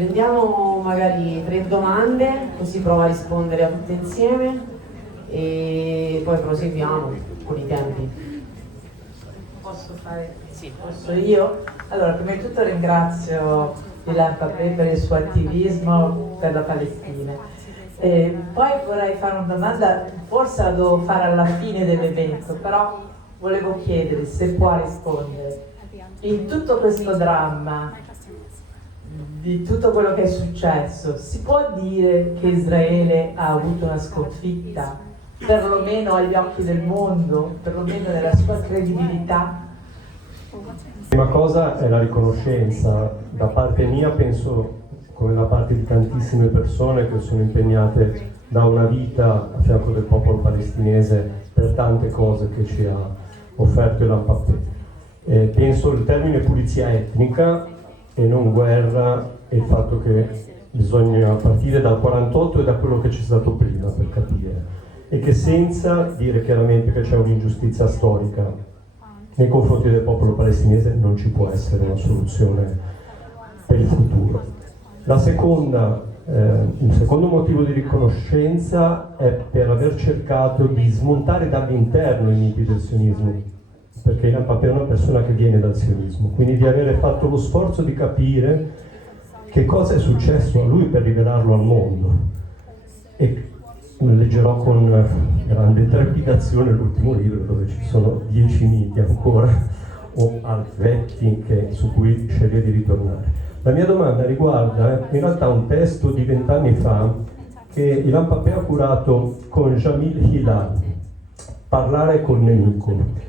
Prendiamo magari 3 domande, così prova a rispondere a tutte insieme e poi proseguiamo con i tempi. Posso fare? Sì. Posso io? Allora, prima di tutto ringrazio Ilan Pappè per il suo attivismo per la Palestina. Poi vorrei fare una domanda, forse la devo fare alla fine dell'evento, però volevo chiedere se può rispondere. In tutto questo dramma, di tutto quello che è successo, si può dire che Israele ha avuto una sconfitta, perlomeno agli occhi del mondo, perlomeno nella sua credibilità? La prima cosa è la riconoscenza. Da parte mia penso, come da parte di tantissime persone che sono impegnate da una vita a fianco del popolo palestinese per tante cose che ci ha offerto Ilan Pappè. Penso il termine pulizia etnica e non guerra, e il fatto che bisogna partire dal 48 e da quello che c'è stato prima per capire, e che senza dire chiaramente che c'è un'ingiustizia storica nei confronti del popolo palestinese non ci può essere una soluzione per il futuro. Il secondo motivo di riconoscenza è per aver cercato di smontare dall'interno i miti del sionismo, perché Ilan Pappè è una persona che viene dal sionismo, quindi di avere fatto lo sforzo di capire che cosa è successo a lui per rivelarlo al mondo. E leggerò con grande trepidazione l'ultimo libro, dove ci sono 10 miti ancora o alvetti su cui sceglie di ritornare. La mia domanda riguarda in realtà un testo di 20 anni fa che Ilan Pappè ha curato con Jamil Hilal, Parlare col nemico,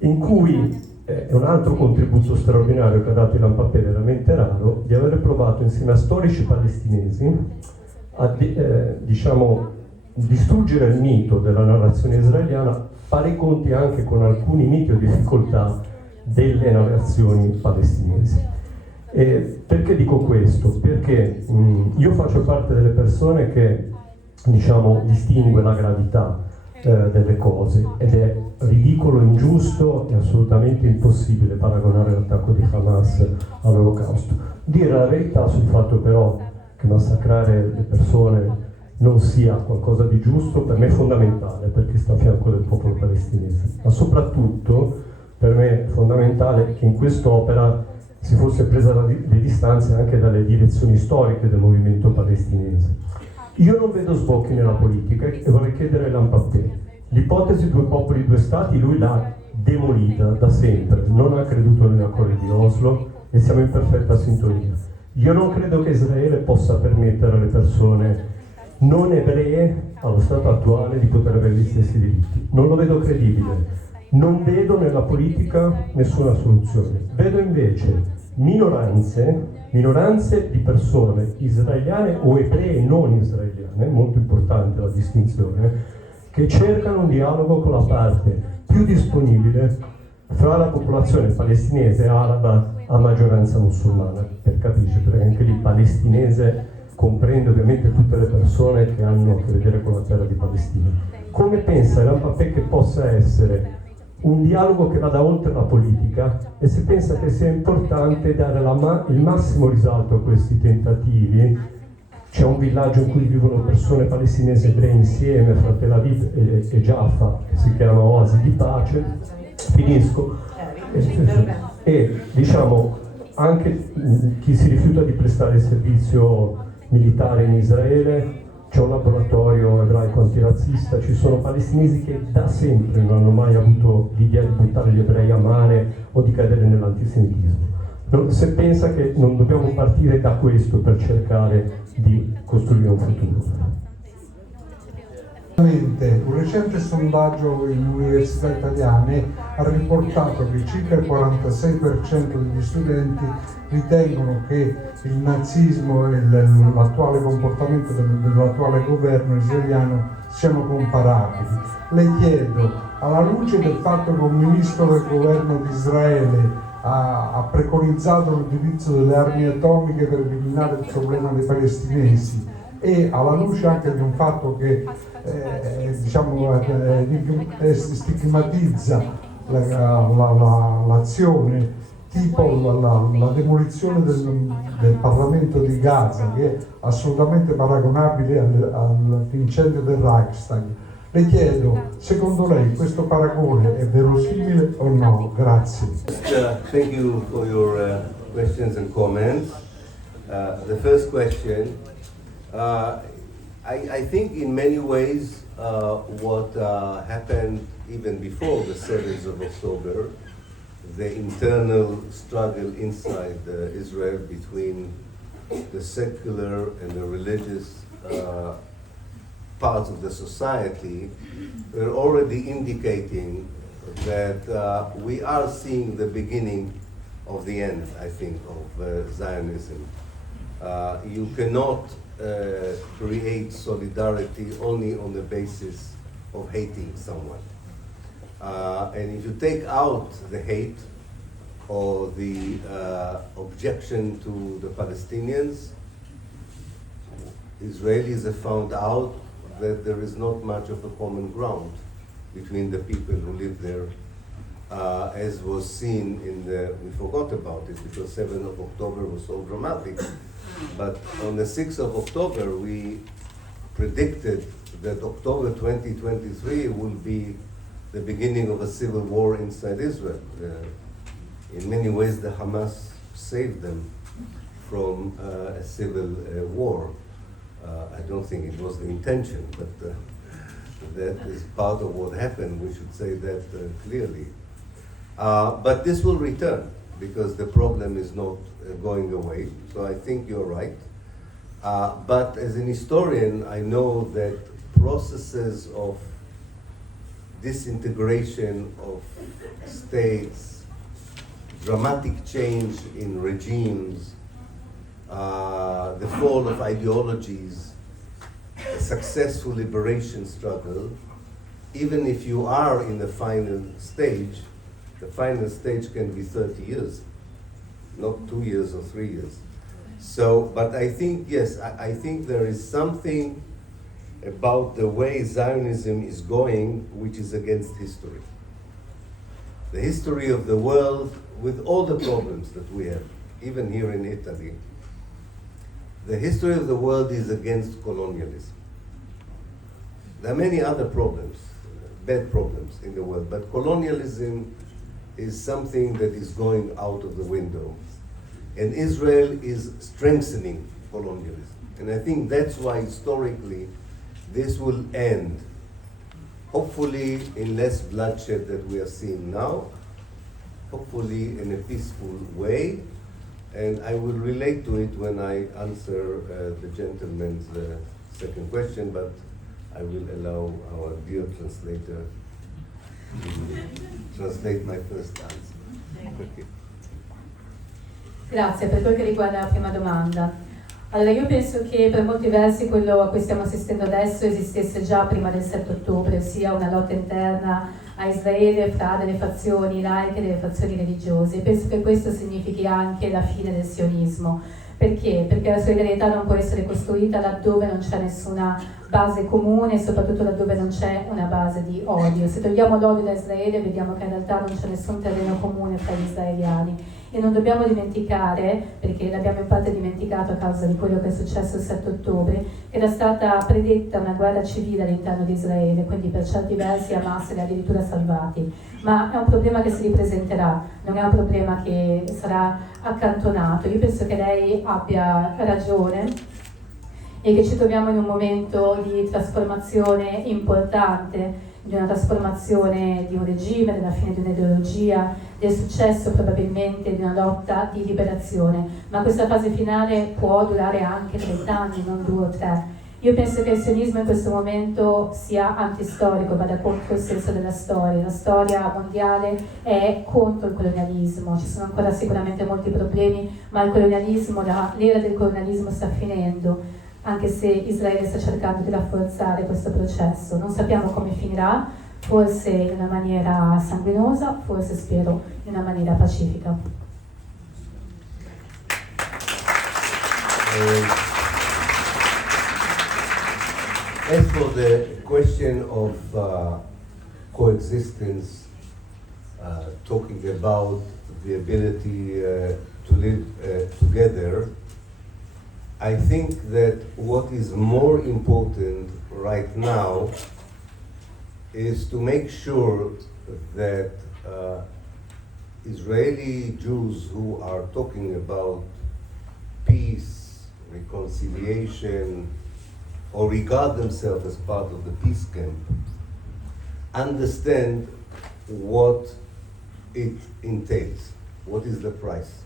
in cui è un altro contributo straordinario che ha dato Ilan Pappè, veramente raro, di aver provato insieme a storici palestinesi a distruggere il mito della narrazione israeliana, fare i conti anche con alcuni miti o difficoltà delle narrazioni palestinesi. Perché dico questo? Perché io faccio parte delle persone che distingue la gravità delle cose, ed è ridicolo, ingiusto e assolutamente impossibile paragonare l'attacco di Hamas all'Olocausto. Dire la verità sul fatto però che massacrare le persone non sia qualcosa di giusto, per me è fondamentale, perché sta a fianco del popolo palestinese, ma soprattutto per me è fondamentale che in quest'opera si fosse presa le distanze anche dalle direzioni storiche del movimento palestinese. Io non vedo sbocchi nella politica e vorrei chiedere a Ilan Pappè: l'ipotesi 2 popoli, 2 stati lui l'ha demolita da sempre, non ha creduto negli accordi di Oslo e siamo in perfetta sintonia. Io non credo che Israele possa permettere alle persone non ebree allo stato attuale di poter avere gli stessi diritti. Non lo vedo credibile. Non vedo nella politica nessuna soluzione. Vedo invece minoranze di persone israeliane o ebree non israeliane, molto importante la distinzione, che cercano un dialogo con la parte più disponibile fra la popolazione palestinese e araba a maggioranza musulmana, per capirci, perché anche lì palestinese comprende ovviamente tutte le persone che hanno a che vedere con la terra di Palestina. Come pensa Ilan Pappè che possa essere un dialogo che vada oltre la politica, e se pensa che sia importante dare il massimo risalto a questi tentativi? C'è un villaggio in cui vivono persone palestinesi e ebrei insieme fra Tel Aviv e Jaffa, che si chiama Oasi di Pace. Finisco. E anche chi si rifiuta di prestare il servizio militare in Israele, c'è un laboratorio ebraico antirazzista, ci sono palestinesi che da sempre non hanno mai avuto l'idea di buttare gli ebrei a mare o di cadere nell'antisemitismo. Se pensa che non dobbiamo partire da questo per cercare di costruire un futuro. Un recente sondaggio in università italiane ha riportato che circa il 46% degli studenti ritengono che il nazismo e l'attuale comportamento dell'attuale governo israeliano siano comparabili. Le chiedo, alla luce del fatto che un ministro del governo di Israele ha preconizzato l'utilizzo delle armi atomiche per eliminare il problema dei palestinesi, e alla luce anche di un fatto che stigmatizza l'azione tipo la demolizione del Parlamento di Gaza, che è assolutamente paragonabile all'incendio del Reichstag. Le chiedo, secondo lei questo paragone è verosimile o no? Grazie. Thank you for your questions and comments. The first question, I think in many ways what happened even before the 7th of October, the internal struggle inside Israel between the secular and the religious parts of the society, were already indicating that we are seeing the beginning of the end, I think, of Zionism. You cannot create solidarity only on the basis of hating someone. And if you take out the hate or the objection to the Palestinians, Israelis have found out that there is not much of a common ground between the people who live there, as was seen in we forgot about it because 7th of October was so dramatic, but on the 6th of October we predicted that October 2023 will be the beginning of a civil war inside Israel. In many ways the Hamas saved them from a civil war. I don't think it was the intention, but that is part of what happened. We should say that clearly. But this will return because the problem is not going away. So I think you're right. But as an historian, I know that processes of disintegration of states, dramatic change in regimes, the fall of ideologies, a successful liberation struggle, even if you are in the final stage can be 30 years, not 2 years or 3 years. So, but I think, yes, I think there is something about the way Zionism is going which is against history. The history of the world, with all the problems that we have, even here in Italy, the history of the world is against colonialism. There are many other problems, bad problems in the world, but colonialism is something that is going out of the window. And Israel is strengthening colonialism. And I think that's why historically this will end, hopefully in less bloodshed that we are seeing now, hopefully in a peaceful way. And I will relate to it when I answer the gentleman's second question, but I will allow our dear translator to translate my first answer. Okay. Grazie. Per quel che riguarda la prima domanda, allora io penso che per molti versi quello a cui stiamo assistendo adesso esistesse già prima del 7 ottobre, ossia una lotta interna a Israele fra delle fazioni laiche e delle fazioni religiose. Penso che questo significhi anche la fine del sionismo. Perché? Perché la solidarietà non può essere costruita laddove non c'è nessuna base comune e soprattutto laddove non c'è una base di odio. Se togliamo l'odio da Israele vediamo che in realtà non c'è nessun terreno comune fra gli israeliani. E non dobbiamo dimenticare, perché l'abbiamo in parte dimenticato a causa di quello che è successo il 7 ottobre, che era stata predetta una guerra civile all'interno di Israele, quindi per certi versi Hamas li ha addirittura salvati. Ma è un problema che si ripresenterà, non è un problema che sarà accantonato. Io penso che lei abbia ragione e che ci troviamo in un momento di trasformazione importante, di una trasformazione di un regime, della fine di un'ideologia, del successo probabilmente di una lotta di liberazione, ma questa fase finale può durare anche 30 anni, non 2 o 3. Io penso che il sionismo in questo momento sia antistorico, vada contro il senso della storia. La storia mondiale è contro il colonialismo, ci sono ancora sicuramente molti problemi, ma il colonialismo, l'era del colonialismo sta finendo, anche se Israele sta cercando di rafforzare questo processo. Non sappiamo come finirà, forse in una maniera sanguinosa, forse spero in una maniera pacifica. As for the question of coexistence, talking about the ability to live together, I think that what is more important right now is to make sure that Israeli Jews who are talking about peace, reconciliation, or regard themselves as part of the peace camp, understand what it entails, what is the price.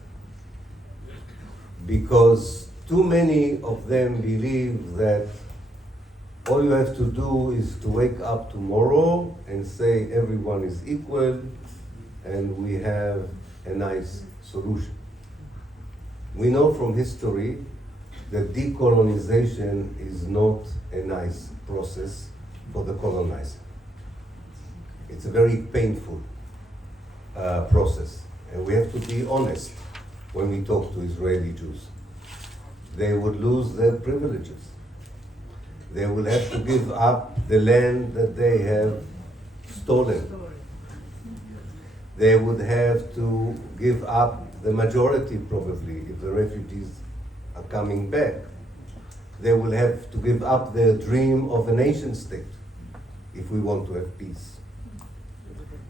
Because too many of them believe that all you have to do is to wake up tomorrow and say everyone is equal and we have a nice solution. We know from history that decolonization is not a nice process for the colonizer. It's a very painful process, and we have to be honest when we talk to Israeli Jews. They would lose their privileges. They will have to give up the land that they have stolen. They would have to give up the majority, probably, if the refugees are coming back. They will have to give up their dream of a nation state if we want to have peace.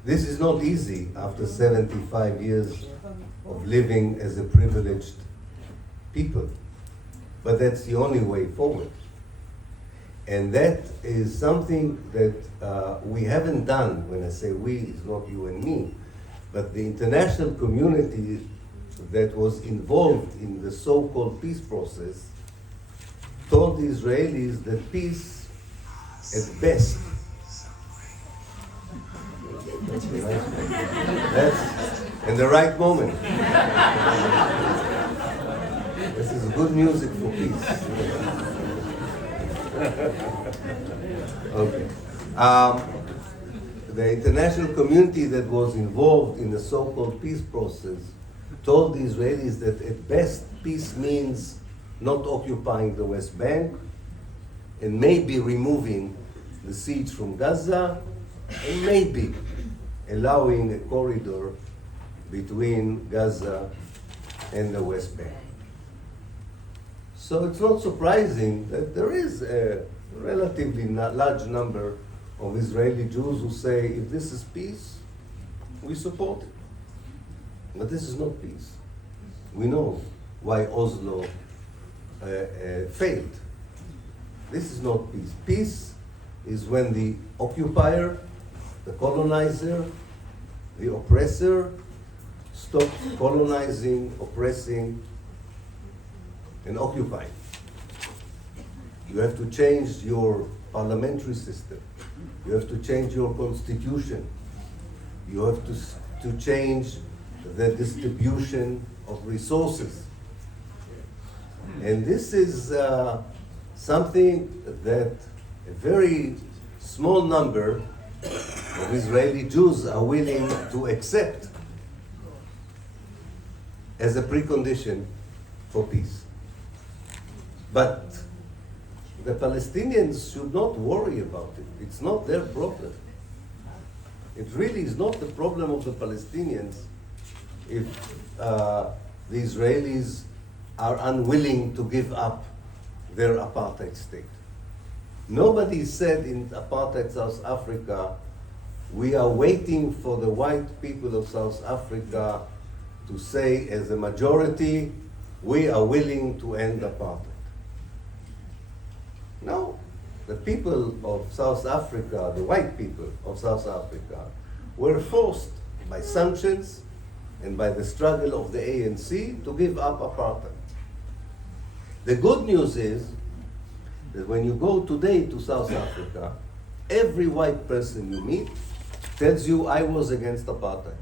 This is not easy after 75 years of living as a privileged people, but that's the only way forward. And that is something that we haven't done. When I say we, it's not you and me, but the international community that was involved in the so-called peace process told the Israelis that peace, at best, that's in the right moment. This is good music for peace. Okay. The international community that was involved in the so-called peace process told the Israelis that at best peace means not occupying the West Bank and maybe removing the siege from Gaza and maybe allowing a corridor between Gaza and the West Bank. So it's not surprising that there is a relatively large number of Israeli Jews who say, if this is peace, we support it. But this is not peace. We know why Oslo failed. This is not peace. Peace is when the occupier, the colonizer, the oppressor stops colonizing, oppressing, and occupying. You have to change your parliamentary system. You have to change your constitution. You have to change the distribution of resources. And this is something that a very small number of Israeli Jews are willing to accept as a precondition for peace. But the Palestinians should not worry about it. It's not their problem. It really is not the problem of the Palestinians if the Israelis are unwilling to give up their apartheid state. Nobody said in apartheid South Africa, we are waiting for the white people of South Africa to say as a majority, we are willing to end apartheid. No, the people of South Africa, the white people of South Africa, were forced by sanctions and by the struggle of the ANC to give up apartheid. The good news is that when you go today to South Africa, every white person you meet tells you, I was against apartheid.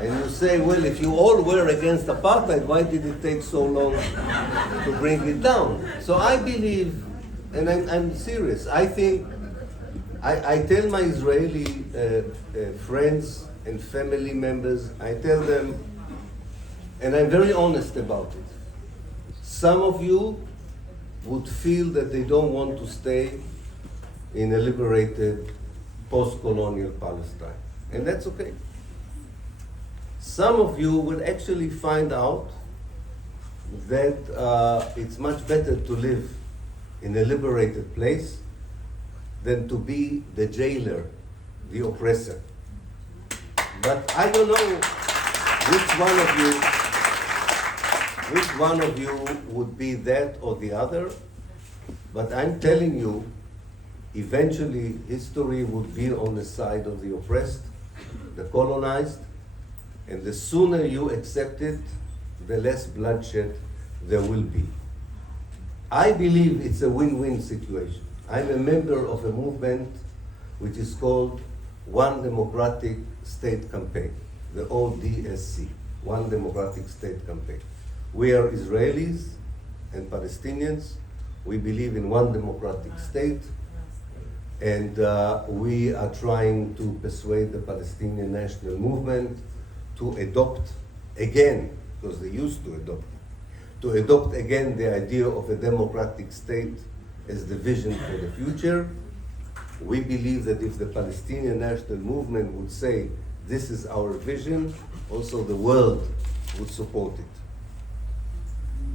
And you say, well, if you all were against apartheid, why did it take so long to bring it down? So I believe, and I'm serious, I think, I tell my Israeli friends and family members, I tell them, and I'm very honest about it, some of you would feel that they don't want to stay in a liberated post-colonial Palestine. And that's okay. some of you will actually find out that it's much better to live in a liberated place than to be the jailer, the oppressor. But I don't know which one of you would be that or the other, but I'm telling you, eventually history would be on the side of the oppressed, the colonized, and the sooner you accept it, the less bloodshed there will be. I believe it's a win-win situation. I'm a member of a movement which is called One Democratic State Campaign, the ODSC, One Democratic State Campaign. We are Israelis and Palestinians. We believe in one democratic state, and we are trying to persuade the Palestinian national movement to adopt again, because they used to adopt again the idea of a democratic state as the vision for the future. We believe that if the Palestinian national movement would say, this is our vision, also the world would support it.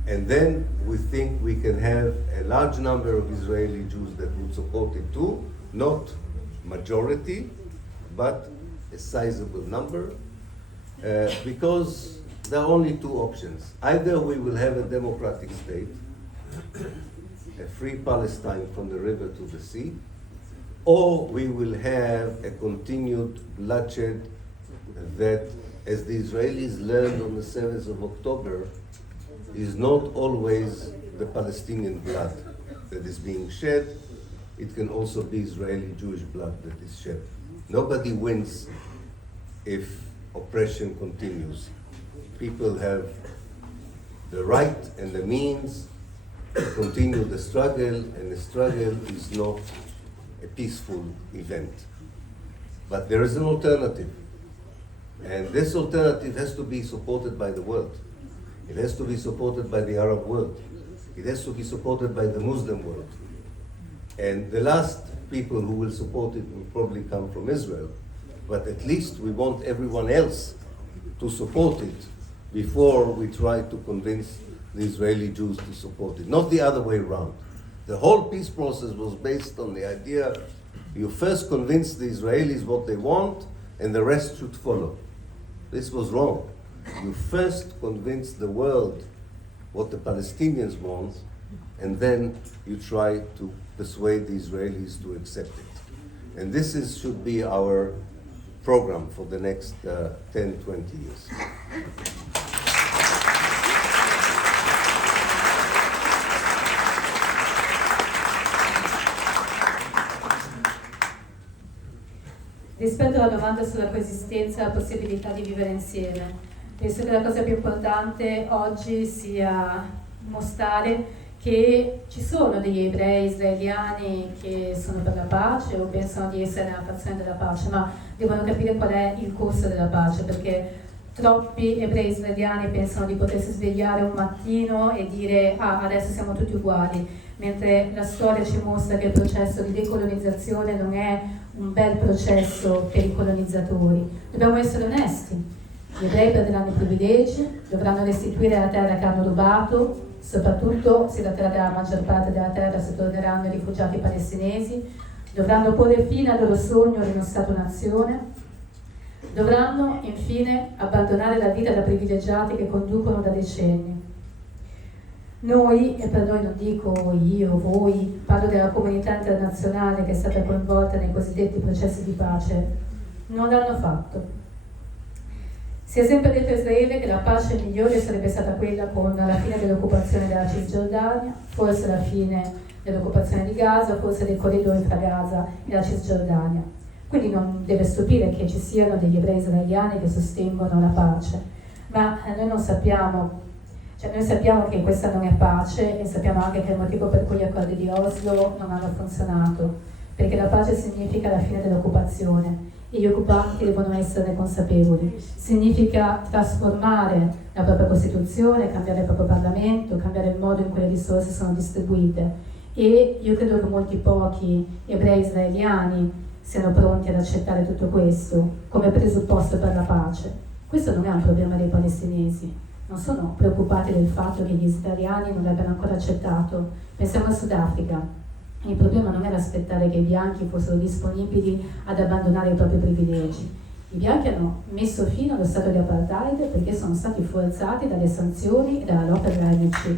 And then we think we can have a large number of Israeli Jews that would support it too, not majority, but a sizable number, because there are only two options. Either we will have a democratic state, a free Palestine from the river to the sea, or we will have a continued bloodshed that, as the Israelis learned on the 7th of October, is not always the Palestinian blood that is being shed. It can also be Israeli Jewish blood that is shed. Nobody wins if oppression continues. People have the right and the means to continue the struggle, and the struggle is not a peaceful event. But there is an alternative, and this alternative has to be supported by the world. It has to be supported by the Arab world. It has to be supported by the Muslim world. And the last people who will support it will probably come from Israel. But at least we want everyone else to support it before we try to convince the Israeli Jews to support it. Not the other way around. The whole peace process was based on the idea you first convince the Israelis what they want and the rest should follow. This was wrong. You first convince the world what the Palestinians want, and then you try to persuade the Israelis to accept it. And this should be our program for the next 10, 20 years. Rispetto alla domanda sulla coesistenza e la possibilità di vivere insieme, penso che la cosa più importante oggi sia mostrare che ci sono degli ebrei israeliani che sono per la pace o pensano di essere nella fazione della pace, ma devono capire qual è il corso della pace, perché troppi ebrei israeliani pensano di potersi svegliare un mattino e dire adesso siamo tutti uguali, mentre la storia ci mostra che il processo di decolonizzazione non è un bel processo per i colonizzatori. Dobbiamo essere onesti. Gli ebrei perderanno i privilegi, dovranno restituire la terra che hanno rubato, soprattutto si tratterà la maggior parte della terra se torneranno i rifugiati palestinesi, dovranno porre fine al loro sogno di uno Stato-nazione, dovranno infine abbandonare la vita da privilegiati che conducono da decenni. Noi, e per noi non dico io, voi, parlo della comunità internazionale che è stata coinvolta nei cosiddetti processi di pace, non l'hanno fatto. Si è sempre detto a Israele che la pace migliore sarebbe stata quella con la fine dell'occupazione della Cisgiordania, forse la fine dell'occupazione di Gaza, forse del corridoio tra Gaza e la Cisgiordania. Quindi non deve stupire che ci siano degli ebrei israeliani che sostengono la pace, ma noi non sappiamo, noi sappiamo che questa non è pace e sappiamo anche che è il motivo per cui gli accordi di Oslo non hanno funzionato, perché la pace significa la fine dell'occupazione e gli occupanti devono esserne consapevoli. Significa trasformare la propria Costituzione, cambiare il proprio Parlamento, cambiare il modo in cui le risorse sono distribuite. E io credo che molti pochi ebrei israeliani siano pronti ad accettare tutto questo come presupposto per la pace. Questo non è un problema dei palestinesi, non sono preoccupati del fatto che gli israeliani non l'abbiano ancora accettato. Pensiamo al Sudafrica, il problema non era aspettare che i bianchi fossero disponibili ad abbandonare i propri privilegi. I bianchi hanno messo fine allo stato di apartheid perché sono stati forzati dalle sanzioni e dalla lotta dell'ANC.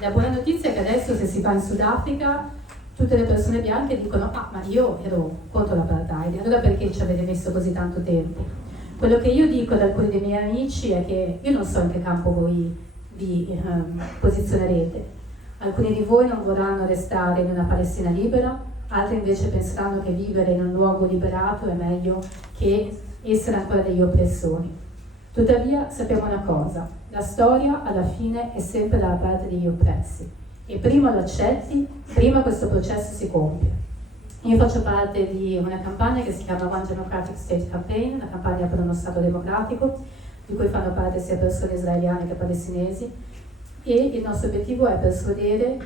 La buona notizia è che adesso se si va in Sudafrica tutte le persone bianche dicono ma io ero contro l'apartheid, allora perché ci avete messo così tanto tempo? Quello che io dico ad alcuni dei miei amici è che io non so in che campo voi vi posizionerete. Alcuni di voi non vorranno restare in una Palestina libera, altri invece penseranno che vivere in un luogo liberato è meglio che essere ancora degli oppressori. Tuttavia sappiamo una cosa, la storia alla fine è sempre dalla parte degli oppressi e prima lo accetti, prima questo processo si compie. Io faccio parte di una campagna che si chiama One Democratic State Campaign, una campagna per uno Stato democratico, di cui fanno parte sia persone israeliane che palestinesi, e il nostro obiettivo è persuadere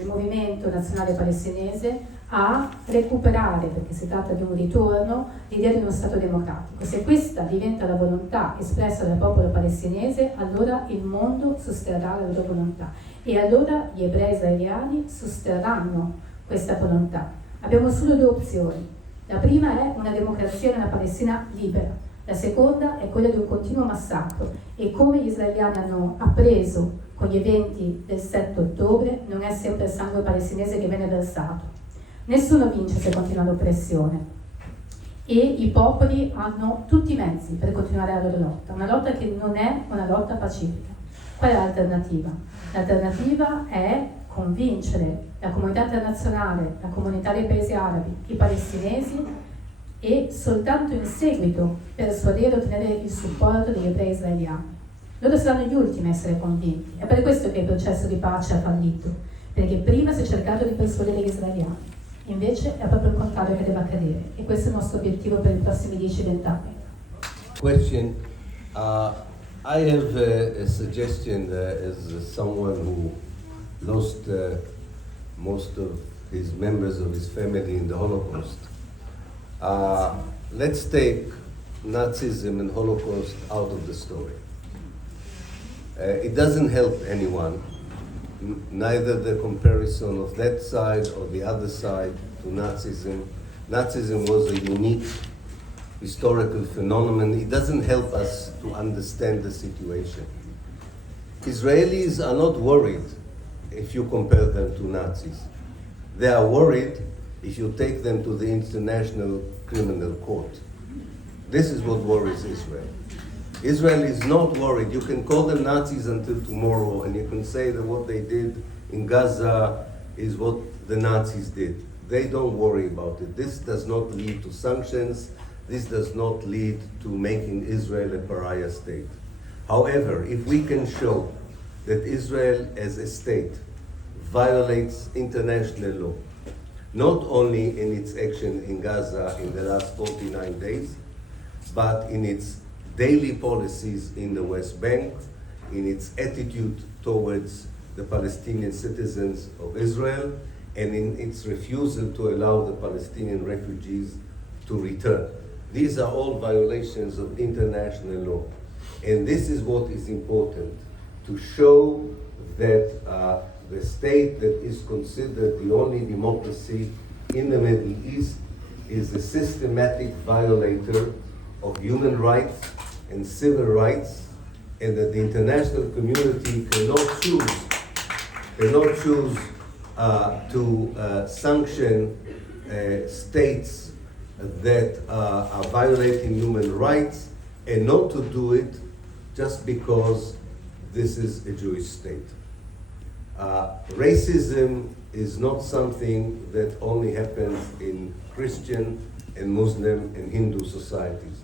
il movimento nazionale palestinese a recuperare, perché si tratta di un ritorno, l'idea di uno Stato democratico. Se questa diventa la volontà espressa dal popolo palestinese, allora il mondo sosterrà la loro volontà e allora gli ebrei israeliani sosterranno questa volontà. Abbiamo solo due opzioni. La prima è una democrazia in una Palestina libera, la seconda è quella di un continuo massacro e come gli israeliani hanno appreso con gli eventi del 7 ottobre non è sempre il sangue palestinese che viene versato. Nessuno vince se continua l'oppressione e i popoli hanno tutti i mezzi per continuare la loro lotta, una lotta che non è una lotta pacifica. Qual è l'alternativa? L'alternativa è convincere la comunità internazionale, la comunità dei paesi arabi, i palestinesi e soltanto in seguito persuadere e ottenere il supporto degli ebrei israeliani. Loro saranno gli ultimi a essere convinti. È per questo che il processo di pace ha fallito, perché prima si è cercato di persuadere gli israeliani, invece è proprio il contrario che deve accadere e questo è il nostro obiettivo per i prossimi 10-20 anni. Question. I have a suggestion as someone who lost most of his members of his family in the Holocaust. Let's take Nazism and Holocaust out of the story. It doesn't help anyone, neither the comparison of that side or the other side to Nazism. Nazism was a unique historical phenomenon. It doesn't help us to understand the situation. Israelis are not worried if you compare them to Nazis. They are worried if you take them to the International Criminal Court. This is what worries Israel. Israel is not worried. You can call them Nazis until tomorrow, and you can say that what they did in Gaza is what the Nazis did. They don't worry about it. This does not lead to sanctions. This does not lead to making Israel a pariah state. However, if we can show that Israel as a state violates international law, not only in its action in Gaza in the last 49 days, but in its daily policies in the West Bank, in its attitude towards the Palestinian citizens of Israel, and in its refusal to allow the Palestinian refugees to return. These are all violations of international law. And this is what is important, to show that the state that is considered the only democracy in the Middle East is a systematic violator of human rights and civil rights, and that the international community cannot choose to sanction states that are violating human rights, and not to do it just because this is a Jewish state. Racism is not something that only happens in Christian and Muslim and Hindu societies.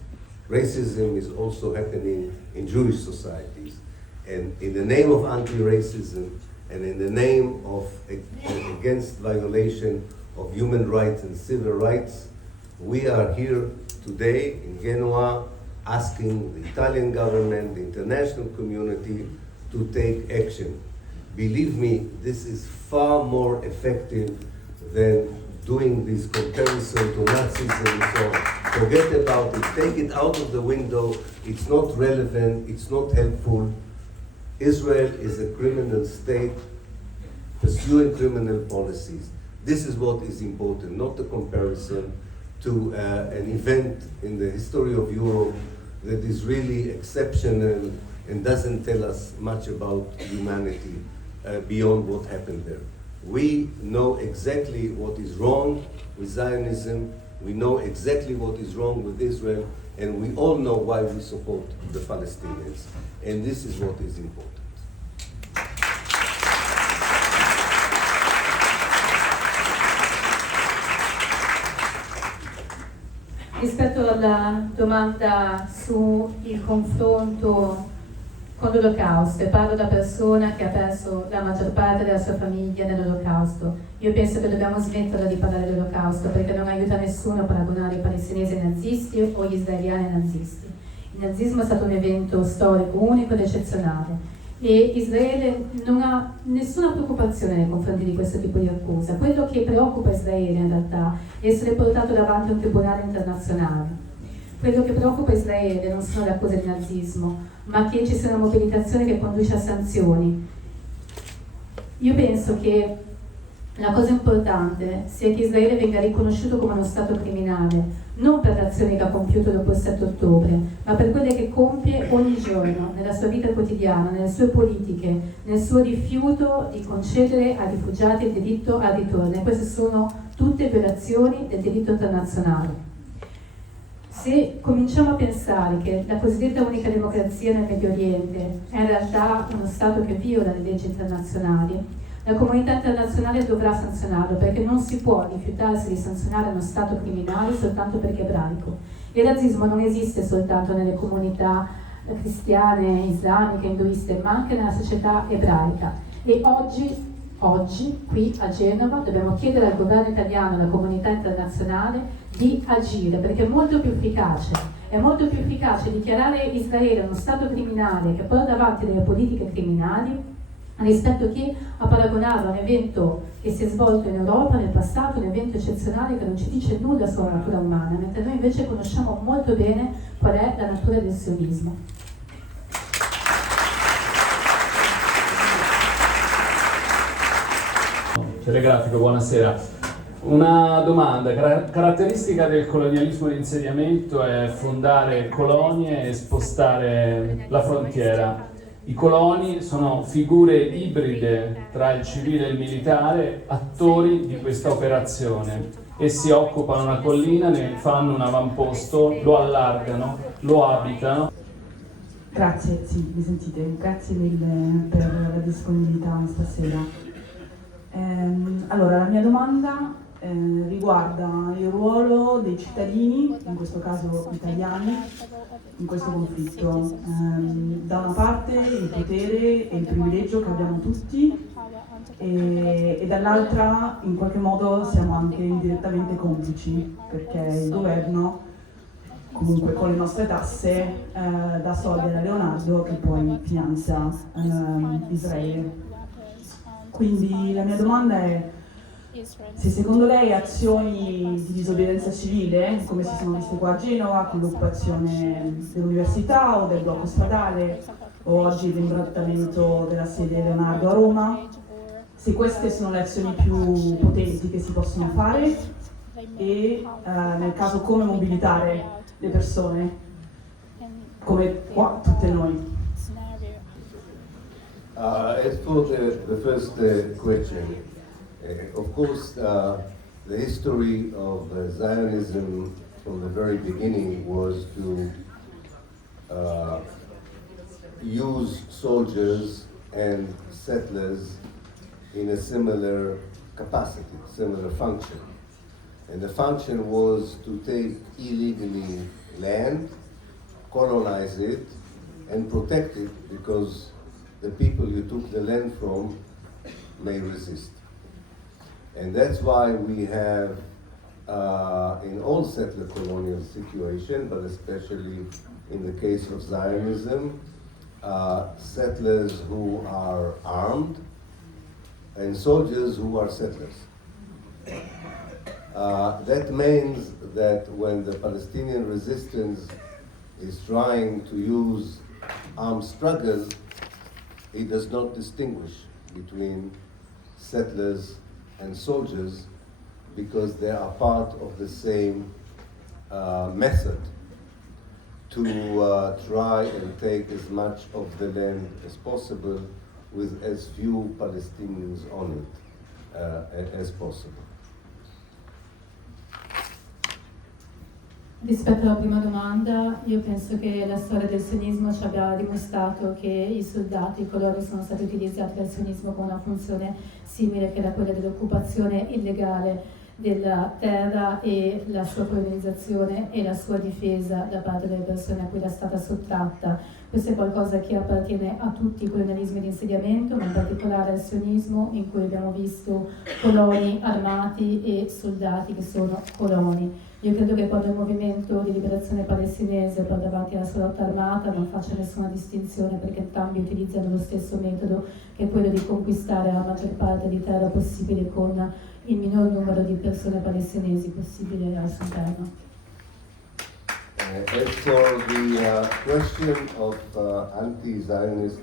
Racism is also happening in Jewish societies. And in the name of anti-racism and in the name of against violation of human rights and civil rights, we are here today in Genoa asking the Italian government, the international community to take action. Believe me, this is far more effective than doing this comparison to Nazis and so on. Forget about it. Take it out of the window. It's not relevant. It's not helpful. Israel is a criminal state pursuing criminal policies. This is what is important, not the comparison to an event in the history of Europe that is really exceptional and doesn't tell us much about humanity beyond what happened there. We know exactly what is wrong with Zionism, we know exactly what is wrong with Israel, and we all know why we support the Palestinians. And this is what is important. Rispetto alla domanda sul confronto con l'Olocausto, e parlo da persona che ha perso la maggior parte della sua famiglia nell'Olocausto, io penso che dobbiamo smetterla di parlare dell'Olocausto perché non aiuta nessuno a paragonare i palestinesi ai nazisti o gli israeliani ai nazisti. Il nazismo è stato un evento storico unico ed eccezionale e Israele non ha nessuna preoccupazione nei confronti di questo tipo di accusa. Quello che preoccupa Israele in realtà è essere portato davanti a un tribunale internazionale. Quello che preoccupa Israele non sono le accuse di nazismo, ma che ci sia una mobilitazione che conduce a sanzioni. Io penso che la cosa importante sia che Israele venga riconosciuto come uno Stato criminale, non per le azioni che ha compiuto dopo il 7 ottobre, ma per quelle che compie ogni giorno, nella sua vita quotidiana, nelle sue politiche, nel suo rifiuto di concedere ai rifugiati il diritto al ritorno. E queste sono tutte violazioni del diritto internazionale. Se cominciamo a pensare che la cosiddetta unica democrazia nel Medio Oriente è in realtà uno Stato che viola le leggi internazionali, la comunità internazionale dovrà sanzionarlo perché non si può rifiutarsi di sanzionare uno Stato criminale soltanto perché è ebraico. Il razzismo non esiste soltanto nelle comunità cristiane, islamiche, induiste, ma anche nella società ebraica. E oggi, qui a Genova, dobbiamo chiedere al governo italiano e alla comunità internazionale di agire, perché è molto più efficace dichiarare Israele uno Stato criminale che porta avanti delle politiche criminali rispetto che a paragonarlo a un evento che si è svolto in Europa nel passato, un evento eccezionale che non ci dice nulla sulla natura umana, mentre noi invece conosciamo molto bene qual è la natura del sionismo. Telegrafico, buonasera. Una domanda, caratteristica del colonialismo di insediamento è fondare colonie e spostare la frontiera. I coloni sono figure ibride tra il civile e il militare, attori di questa operazione. Essi occupano una collina, ne fanno un avamposto, lo allargano, lo abitano. Grazie, sì, mi sentite? Grazie mille per la disponibilità stasera. Allora, la mia domanda riguarda il ruolo dei cittadini, in questo caso italiani, in questo conflitto. Da una parte il potere e il privilegio che abbiamo tutti e dall'altra in qualche modo siamo anche indirettamente complici perché il governo comunque con le nostre tasse dà soldi a Leonardo che poi finanzia Israele. Quindi la mia domanda è se secondo lei azioni di disobbedienza civile, come si sono viste qua a Genova, con l'occupazione dell'università o del blocco stradale, o oggi l'imbrattamento della sede Leonardo a Roma, se queste sono le azioni più potenti che si possono fare e nel caso come mobilitare le persone, come qua tutte noi. As for the first question, of course, the history of Zionism from the very beginning was to use soldiers and settlers in a similar capacity, similar function. And the function was to take illegally land, colonize it, and protect it because the people you took the land from may resist. And that's why we have, in all settler colonial situation, but especially in the case of Zionism, settlers who are armed and soldiers who are settlers. That means that when the Palestinian resistance is trying to use armed struggle, it does not distinguish between settlers and soldiers because they are part of the same method to try and take as much of the land as possible with as few Palestinians on it as possible. Rispetto alla prima domanda, io penso che la storia del sionismo ci abbia dimostrato che i soldati, coloro che sono stati utilizzati dal sionismo con una funzione simile che era quella dell'occupazione illegale della terra e la sua colonizzazione e la sua difesa da parte delle persone a cui era stata sottratta. Questo è qualcosa che appartiene a tutti i colonialismi di insediamento, ma in particolare al sionismo, in cui abbiamo visto coloni armati e soldati che sono coloni. Io credo che quando il movimento di liberazione palestinese porta avanti la sua lotta armata non faccia nessuna distinzione, perché entrambi utilizzano lo stesso metodo, che è quello di conquistare la maggior parte di terra possibile con il minor numero di persone palestinesi possibile al suo interno. As for the question of anti-Zionist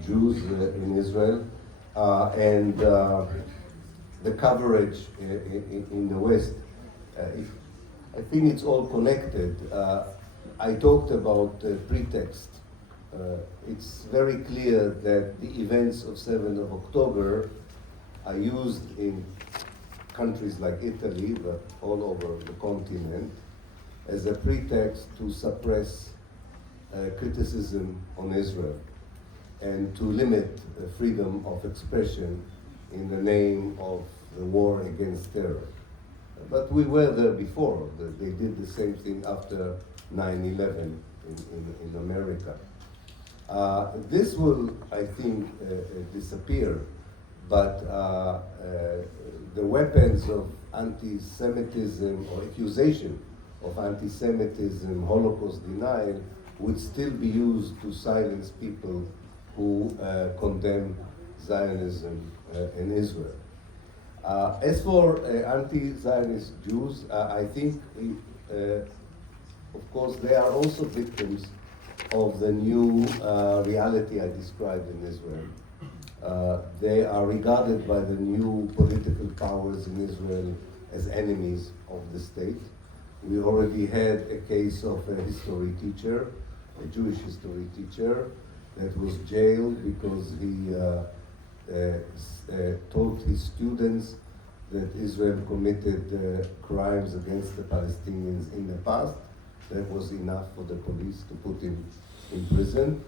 Jews in Israel and the coverage in the West, I think it's all connected. I talked about pretext. It's very clear that the events of 7th of October are used in countries like Italy, but all over the continent, as a pretext to suppress criticism on Israel and to limit freedom of expression in the name of the war against terror. But we were there before. They did the same thing after 9/11 in America. This will, I think, disappear, but the weapons of anti-Semitism or accusation of anti-Semitism, Holocaust denial, would still be used to silence people who condemn Zionism in Israel. As for anti-Zionist Jews, I think, of course, they are also victims of the new reality I described in Israel. They are regarded by the new political powers in Israel as enemies of the state. We already had a case of a history teacher, a Jewish history teacher, that was jailed because he told his students that Israel committed crimes against the Palestinians in the past. That was enough for the police to put him in prison.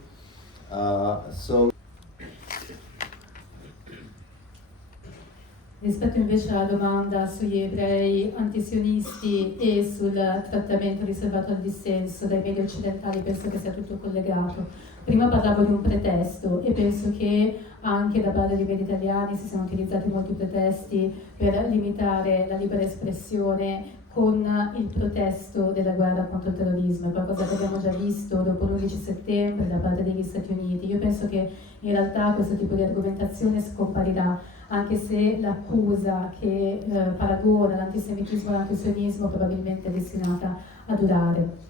Rispetto invece alla domanda sugli ebrei antisionisti e sul trattamento riservato al dissenso dai media occidentali, penso che sia tutto collegato. Prima parlavo di un pretesto e penso che anche da parte dei media italiani si siano utilizzati molti pretesti per limitare la libera espressione con il protesto della guerra contro il terrorismo, è qualcosa che abbiamo già visto dopo l'11 settembre da parte degli Stati Uniti. Io penso che in realtà questo tipo di argomentazione scomparirà, anche se l'accusa che paragona l'antisemitismo e l'antisionismo probabilmente è destinata a durare.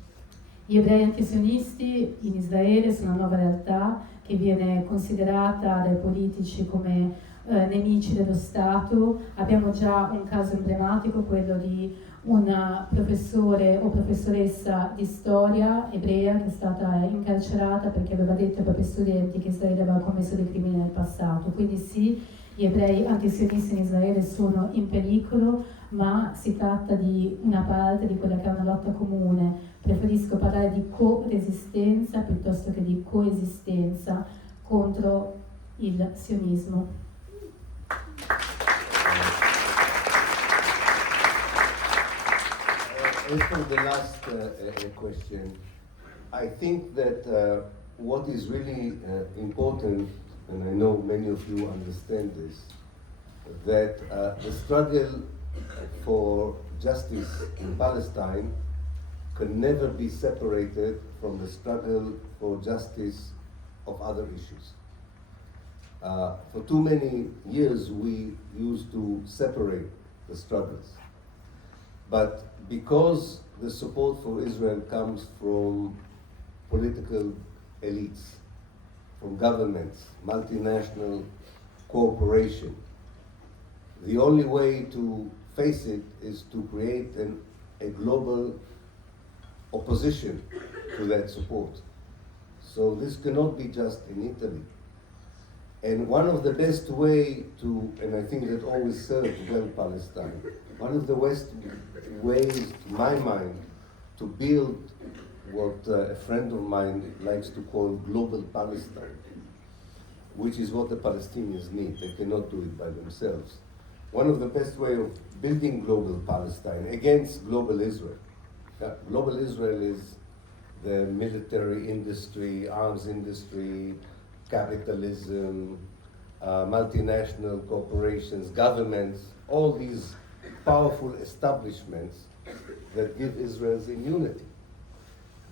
Gli ebrei antisionisti in Israele sono una nuova realtà che viene considerata dai politici come nemici dello Stato. Abbiamo già un caso emblematico, quello di una professore o professoressa di storia ebrea che è stata incarcerata perché aveva detto ai propri studenti che Israele aveva commesso dei crimini nel passato. Quindi sì, gli ebrei antisionisti in Israele sono in pericolo, ma si tratta di una parte di quella che è una lotta comune. Preferisco parlare di co-resistenza piuttosto che di coesistenza contro il sionismo. As for the last question, I think that what is really important, and I know many of you understand this, that the struggle for justice in Palestine can never be separated from the struggle for justice of other issues. For too many years we used to separate the struggles. But because the support for Israel comes from political elites, from governments, multinational cooperation, the only way to face it is to create a global opposition to that support. So this cannot be just in Italy. And one of the best way to, and I think that always served well Palestine, one of the best ways, to my mind, to build what a friend of mine likes to call global Palestine, which is what the Palestinians need. They cannot do it by themselves. One of the best way of building global Palestine against global Israel. Global Israel is the military industry, arms industry, capitalism, multinational corporations, governments, all these powerful establishments that give Israel's immunity.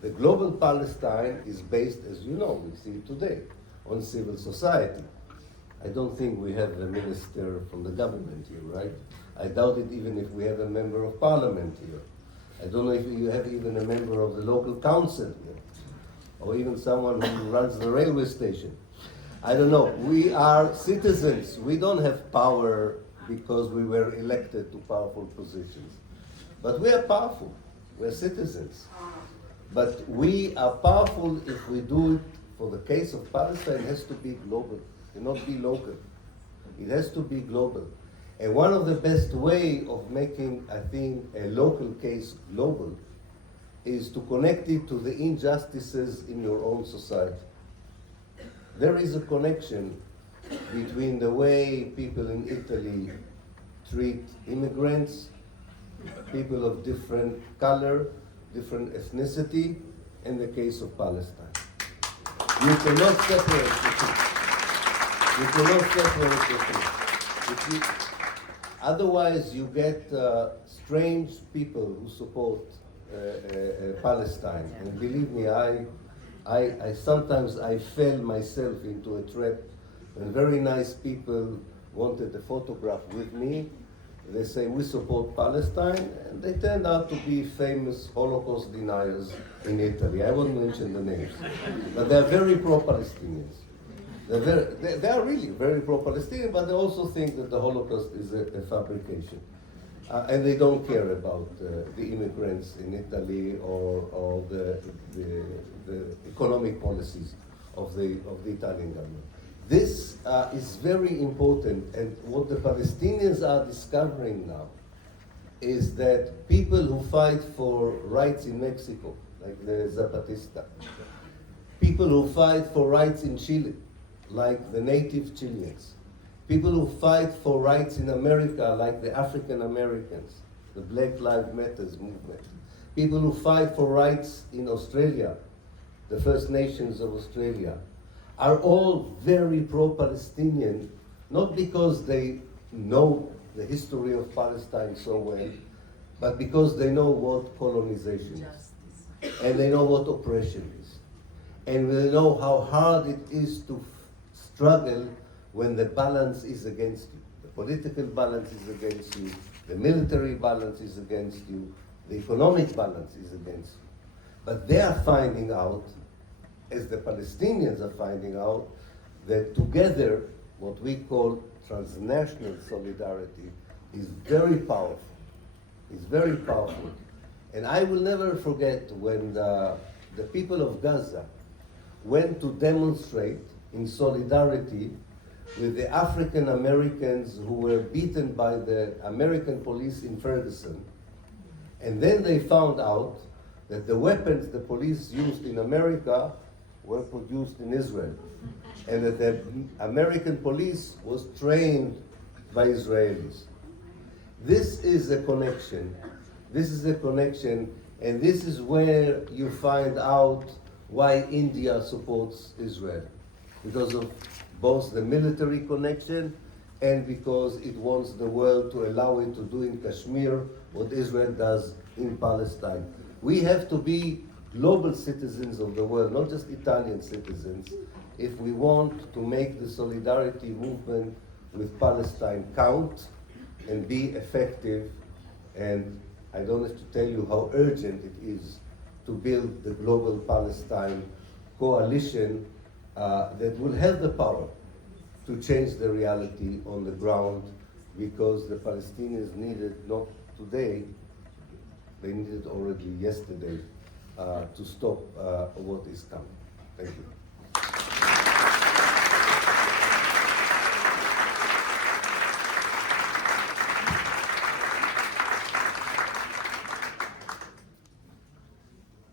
The global Palestine is based, as you know, we see it today, on civil society. I don't think we have a minister from the government here, right? I doubt it even if we have a member of parliament here. I don't know if you have even a member of the local council here, or even someone who runs the railway station. I don't know. We are citizens. We don't have power because we were elected to powerful positions. But we are powerful. We're citizens. But we are powerful if we do it. For the case of Palestine, it has to be global. It cannot be local. It has to be global. And one of the best way of making, I think, a local case global is to connect it to the injustices in your own society. There is a connection between the way people in Italy treat immigrants, people of different color, different ethnicity, in the case of Palestine. You cannot separate the two. You cannot separate the two. Otherwise, you get strange people who support Palestine. And believe me, I sometimes I fell myself into a trap when very nice people wanted a photograph with me. They say, we support Palestine, and they turned out to be famous Holocaust deniers in Italy. I won't mention the names, but they're very pro-Palestinians. They are really very pro-Palestinian, but they also think that the Holocaust is a fabrication. And they don't care about the immigrants in Italy or the economic policies of the Italian government. This is very important, and what the Palestinians are discovering now is that people who fight for rights in Mexico, like the Zapatista, people who fight for rights in Chile, like the native Chileans, people who fight for rights in America, like the African Americans, the Black Lives Matter movement, people who fight for rights in Australia, the First Nations of Australia, are all very pro-Palestinian, not because they know the history of Palestine so well, but because they know what colonization is, and they know what oppression is, and they know how hard it is to struggle when the balance is against you. The political balance is against you, the military balance is against you, the economic balance is against you. But they are finding out, as the Palestinians are finding out, that together, what we call transnational solidarity is very powerful. It's very powerful. And I will never forget when the people of Gaza went to demonstrate in solidarity with the African Americans who were beaten by the American police in Ferguson. And then they found out that the weapons the police used in America were produced in Israel, and that the American police was trained by Israelis. This is a connection. This is a connection, and this is where you find out why India supports Israel. Because of both the military connection and because it wants the world to allow it to do in Kashmir what Israel does in Palestine. We have to be global citizens of the world, not just Italian citizens, if we want to make the solidarity movement with Palestine count and be effective. And I don't have to tell you how urgent it is to build the global Palestine coalition that will have the power to change the reality on the ground, because the Palestinians need it not today, they needed it already yesterday to stop what is coming. Thank you.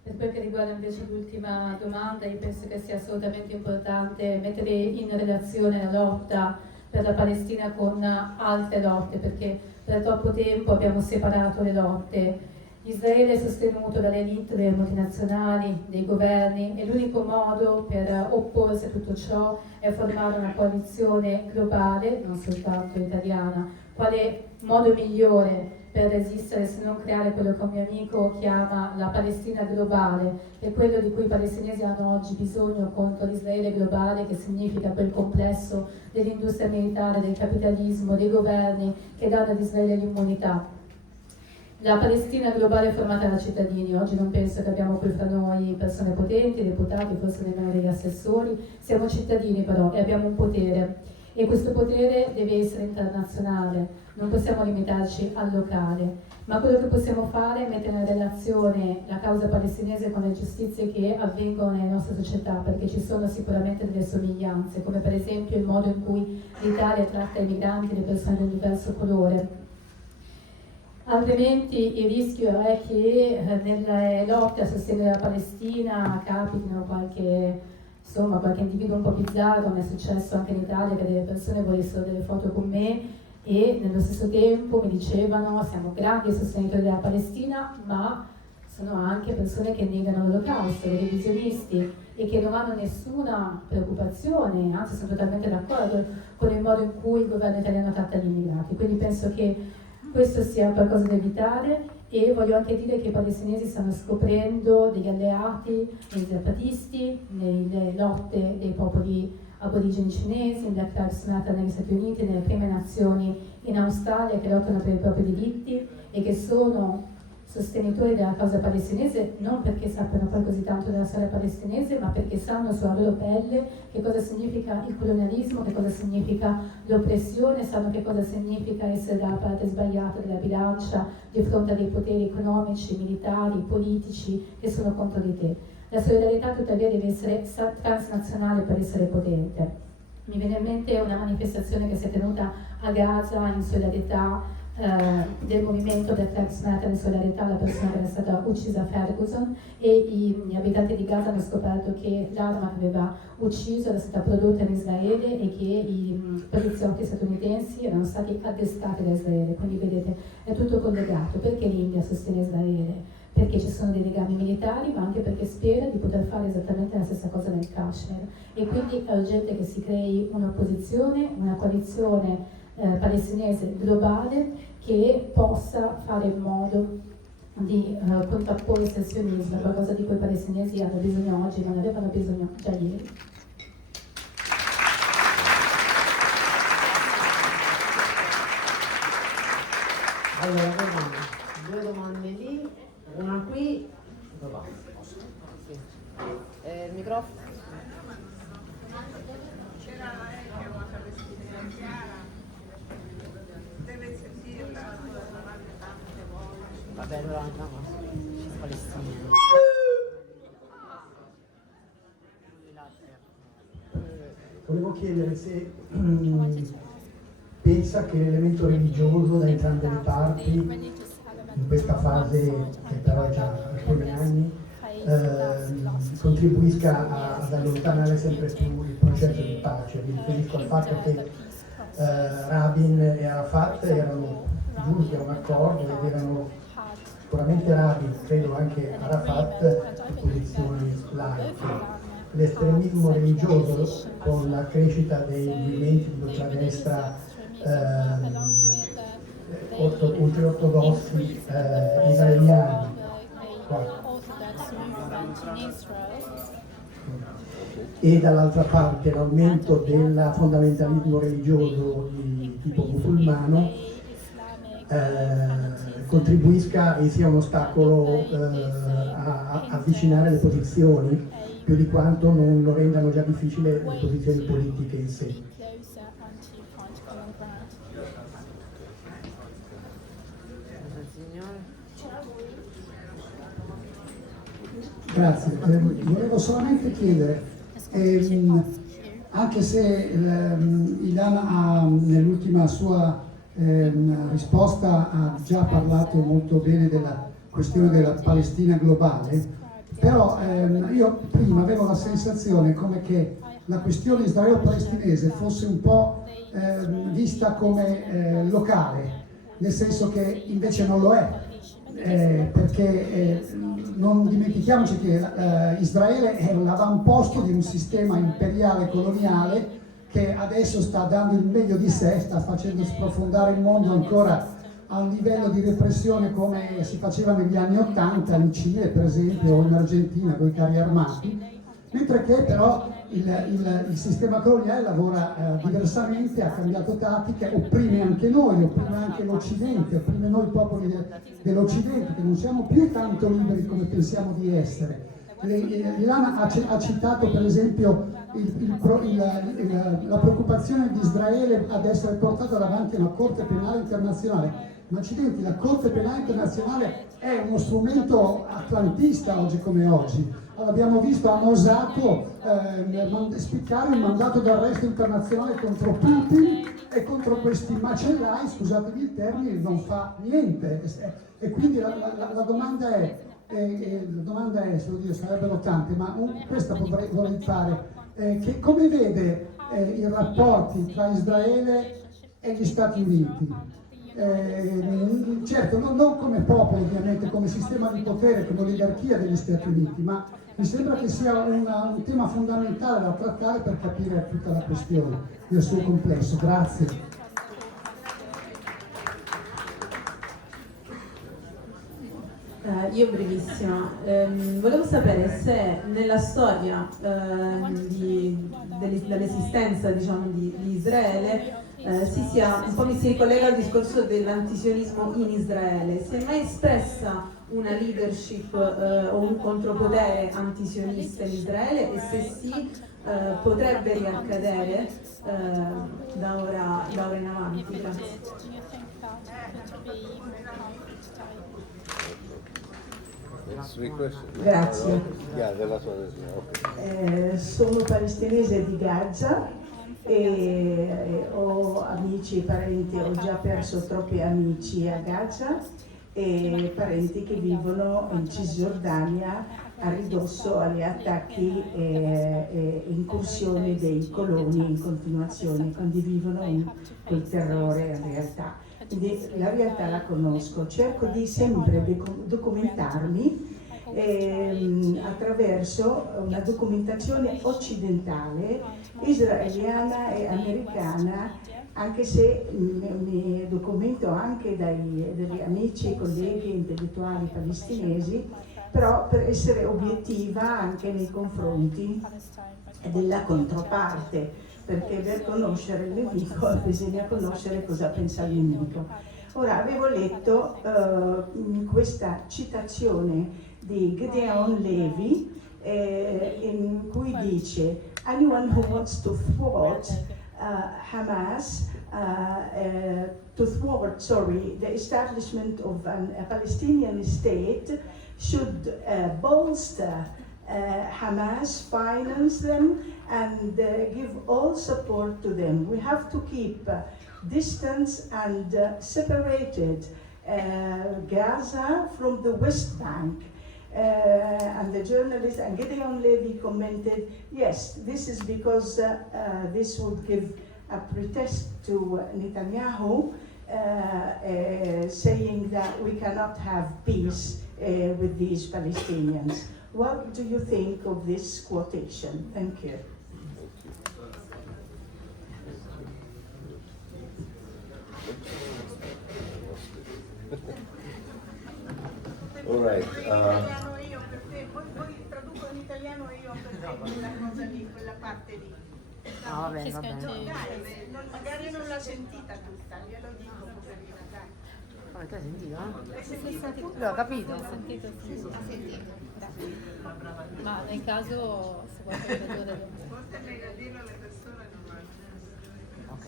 Per quel che riguarda invece l'ultima domanda, io penso che sia assolutamente importante mettere in relazione la lotta per la Palestina con altre lotte, perché per troppo tempo abbiamo separato le lotte. Israele è sostenuto dalle elite delle multinazionali, dei governi, e l'unico modo per opporsi a tutto ciò è formare una coalizione globale, non soltanto italiana. Quale modo migliore per resistere se non creare quello che un mio amico chiama la Palestina globale, che è quello di cui i palestinesi hanno oggi bisogno contro l'Israele globale, che significa quel complesso dell'industria militare, del capitalismo, dei governi che danno ad Israele l'immunità. La Palestina globale è formata da cittadini. Oggi non penso che abbiamo qui fra noi persone potenti, deputati, forse nemmeno degli assessori. Siamo cittadini però e abbiamo un potere, e questo potere deve essere internazionale, non possiamo limitarci al locale, ma quello che possiamo fare è mettere in relazione la causa palestinese con le ingiustizie che avvengono nelle nostre società, perché ci sono sicuramente delle somiglianze, come per esempio il modo in cui l'Italia tratta i migranti, le persone di un diverso colore. Altrimenti il rischio è che nelle lotte a sostegno della Palestina capitino qualche individuo un po' bizzarro, come è successo anche in Italia, che delle persone volessero delle foto con me e nello stesso tempo mi dicevano: siamo grandi sostenitori della Palestina, ma sono anche persone che negano l'Olocausto, dei revisionisti, e che non hanno nessuna preoccupazione, anzi sono totalmente d'accordo con il modo in cui il governo italiano tratta gli immigrati. Quindi penso che questo sia qualcosa da evitare, e voglio anche dire che i palestinesi stanno scoprendo degli alleati nei zapatisti, nelle lotte dei popoli aborigeni cinesi, nella Black Lives Matter negli Stati Uniti, nelle prime nazioni in Australia che lottano per i propri diritti e che sono sostenitori della causa palestinese, non perché sappiano poi così tanto della storia palestinese, ma perché sanno sulla loro pelle che cosa significa il colonialismo, che cosa significa l'oppressione, sanno che cosa significa essere dalla parte sbagliata della bilancia di fronte a dei poteri economici, militari, politici che sono contro di te. La solidarietà tuttavia deve essere transnazionale per essere potente. Mi viene in mente una manifestazione che si è tenuta a Gaza in solidarietà del movimento Black Lives Matter, in solidarietà alla persona che era stata uccisa a Ferguson, e gli abitanti di Gaza hanno scoperto che l'arma che aveva ucciso era stata prodotta in Israele e che i poliziotti statunitensi erano stati addestrati da Israele. Quindi vedete, è tutto collegato. Perché l'India sostiene Israele? Perché ci sono dei legami militari, ma anche perché spera di poter fare esattamente la stessa cosa nel Kashmir, e quindi è urgente che si crei un'opposizione, una coalizione palestinese globale che possa fare in modo di contrapporsi al sionismo, qualcosa di cui i palestinesi hanno bisogno oggi, non avevano bisogno già ieri. Allora, due domande lì, una qui, dove va? Sì. Il microfono. Vabbè, allora andiamo a Palestina. Volevo chiedere se pensa che l'elemento religioso da entrambe le parti, in questa fase che però è già alcuni anni, contribuisca ad allontanare sempre più il processo di pace. Mi riferisco al fatto che Rabin e Arafat erano giunti a un accordo ed erano sicuramente Rabin, credo anche Arafat, di posizioni laiche. L'estremismo religioso, con la crescita dei movimenti di ultradestra ultraortodossi israeliani, e dall'altra parte l'aumento del fondamentalismo religioso di tipo musulmano, contribuisca e sia un ostacolo a avvicinare le posizioni, più di quanto non lo rendano già difficile le posizioni politiche in sé. Grazie, volevo solamente chiedere, anche se Ilan ha nell'ultima sua risposta ha già parlato molto bene della questione della Palestina globale, però io prima avevo la sensazione come che la questione israelo-palestinese fosse un po' vista come locale, nel senso che invece non lo è, perché non dimentichiamoci che Israele è l'avamposto di un sistema imperiale coloniale che adesso sta dando il meglio di sé, sta facendo sprofondare il mondo ancora a un livello di repressione come si faceva negli anni '80 in Cile per esempio o in Argentina con i carri armati, mentre che però il sistema coloniale lavora diversamente, ha cambiato tattica, opprime anche noi, opprime anche l'Occidente, opprime noi popoli dell'Occidente che non siamo più tanto liberi come pensiamo di essere. Ilan ha citato per esempio la preoccupazione di Israele ad essere portata davanti a una Corte Penale Internazionale. Ma accidenti, la Corte Penale Internazionale è uno strumento atlantista oggi come oggi. Abbiamo visto a Mosaco spiccare un mandato d'arresto internazionale contro Putin e contro questi macellai, scusatemi il termine, non fa niente. E quindi la domanda è, se lo dico, sarebbero tante, ma questa vorrei fare, che come vede i rapporti tra Israele e gli Stati Uniti? Certo, non come popolo ovviamente, come sistema di potere, come oligarchia degli Stati Uniti, ma mi sembra che sia un tema fondamentale da trattare per capire tutta la questione nel suo complesso. Grazie. Io brevissima, volevo sapere se nella storia dell'esistenza diciamo, di Israele mi si ricollega al discorso dell'antisionismo in Israele, si è mai espressa una leadership o un contropotere antisionista in Israele e se sì potrebbe riaccadere da ora in avanti? Grazie. Grazie. Sono palestinese di Gaza e ho amici e parenti, ho già perso troppi amici a Gaza e parenti che vivono in Cisgiordania a ridosso agli attacchi e incursioni dei coloni in continuazione, quindi vivono quel terrore in realtà. Quindi la realtà la conosco, cerco di sempre documentarmi attraverso una documentazione occidentale, israeliana e americana, anche se mi documento anche dagli amici e colleghi intellettuali palestinesi, però per essere obiettiva anche nei confronti della controparte, perché per conoscere il nemico bisogna conoscere cosa pensa il nemico. Ora, avevo letto questa citazione di Gideon Levi in cui dice anyone who wants to thwart Hamas, the establishment of a Palestinian state should bolster Hamas, finance them and give all support to them. We have to keep distance and separated Gaza from the West Bank. And the journalist and Gideon Levy commented, yes, this is because this would give a pretext to Netanyahu saying that we cannot have peace with these Palestinians. What do you think of this quotation? Thank you. All right. Io per te, poi traduco in italiano e io per te quella cosa lì, quella parte lì. Ah, vabbè, vabbè. No, dai, magari non l'ha sentita tutta, glielo dico, poverina, dai. Te hai sentito, eh? Sì, L'ho capito. Ho sentito, sì. Grazie. Ma nel caso, se vuoi fare vedere... Forse è meglio dirlo alle persone non Ok,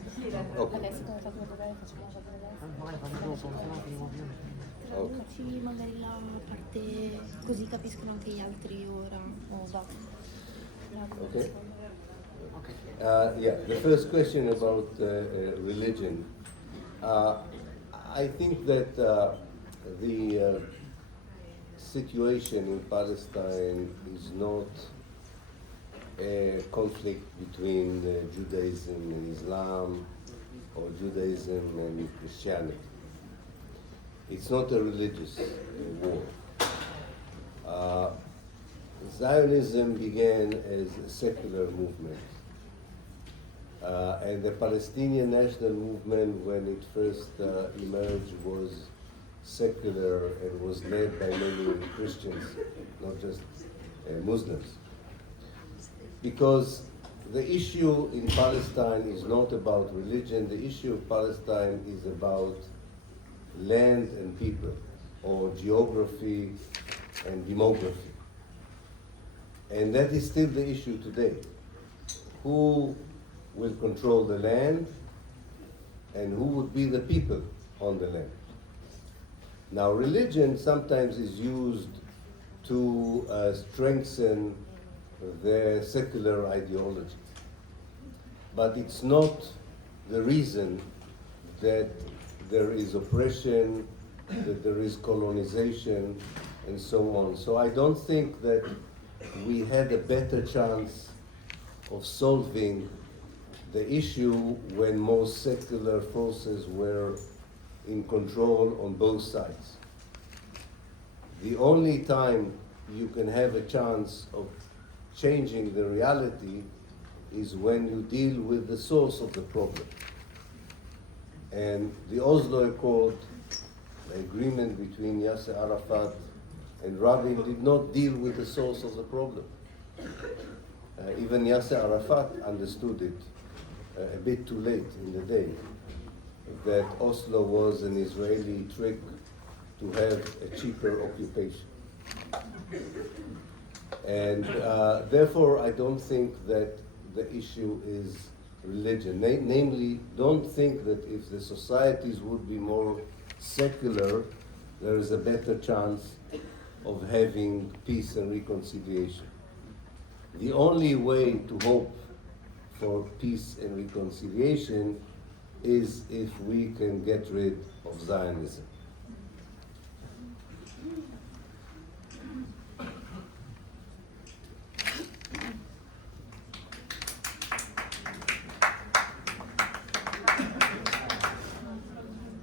siccome fa due dovere, facciamo la vedere. Magari fammi dopo, se no finiamo prima. Traduci magari la parte così capiscono anche gli altri ora o dopo. Okay. Yeah, the first question about religion. I think that the situation in Palestine is not a conflict between Judaism and Islam or Judaism and Christianity. It's not a religious war. Zionism began as a secular movement. And the Palestinian national movement, when it first emerged, was secular and was led by many Christians, not just Muslims. Because the issue in Palestine is not about religion, the issue of Palestine is about land and people, or geography and demography. And that is still the issue today. Who will control the land and who would be the people on the land? Now, religion sometimes is used to strengthen their secular ideology, but it's not the reason that there is oppression, that there is colonization, and so on. So I don't think that we had a better chance of solving the issue when most secular forces were in control on both sides. The only time you can have a chance of changing the reality is when you deal with the source of the problem. And the Oslo Accord, the agreement between Yasser Arafat and Rabin, did not deal with the source of the problem. Even Yasser Arafat understood it a bit too late in the day, that Oslo was an Israeli trick to have a cheaper occupation. And therefore, I don't think that the issue is religion. Namely, don't think that if the societies would be more secular, there is a better chance of having peace and reconciliation. The only way to hope for peace and reconciliation is if we can get rid of Zionism.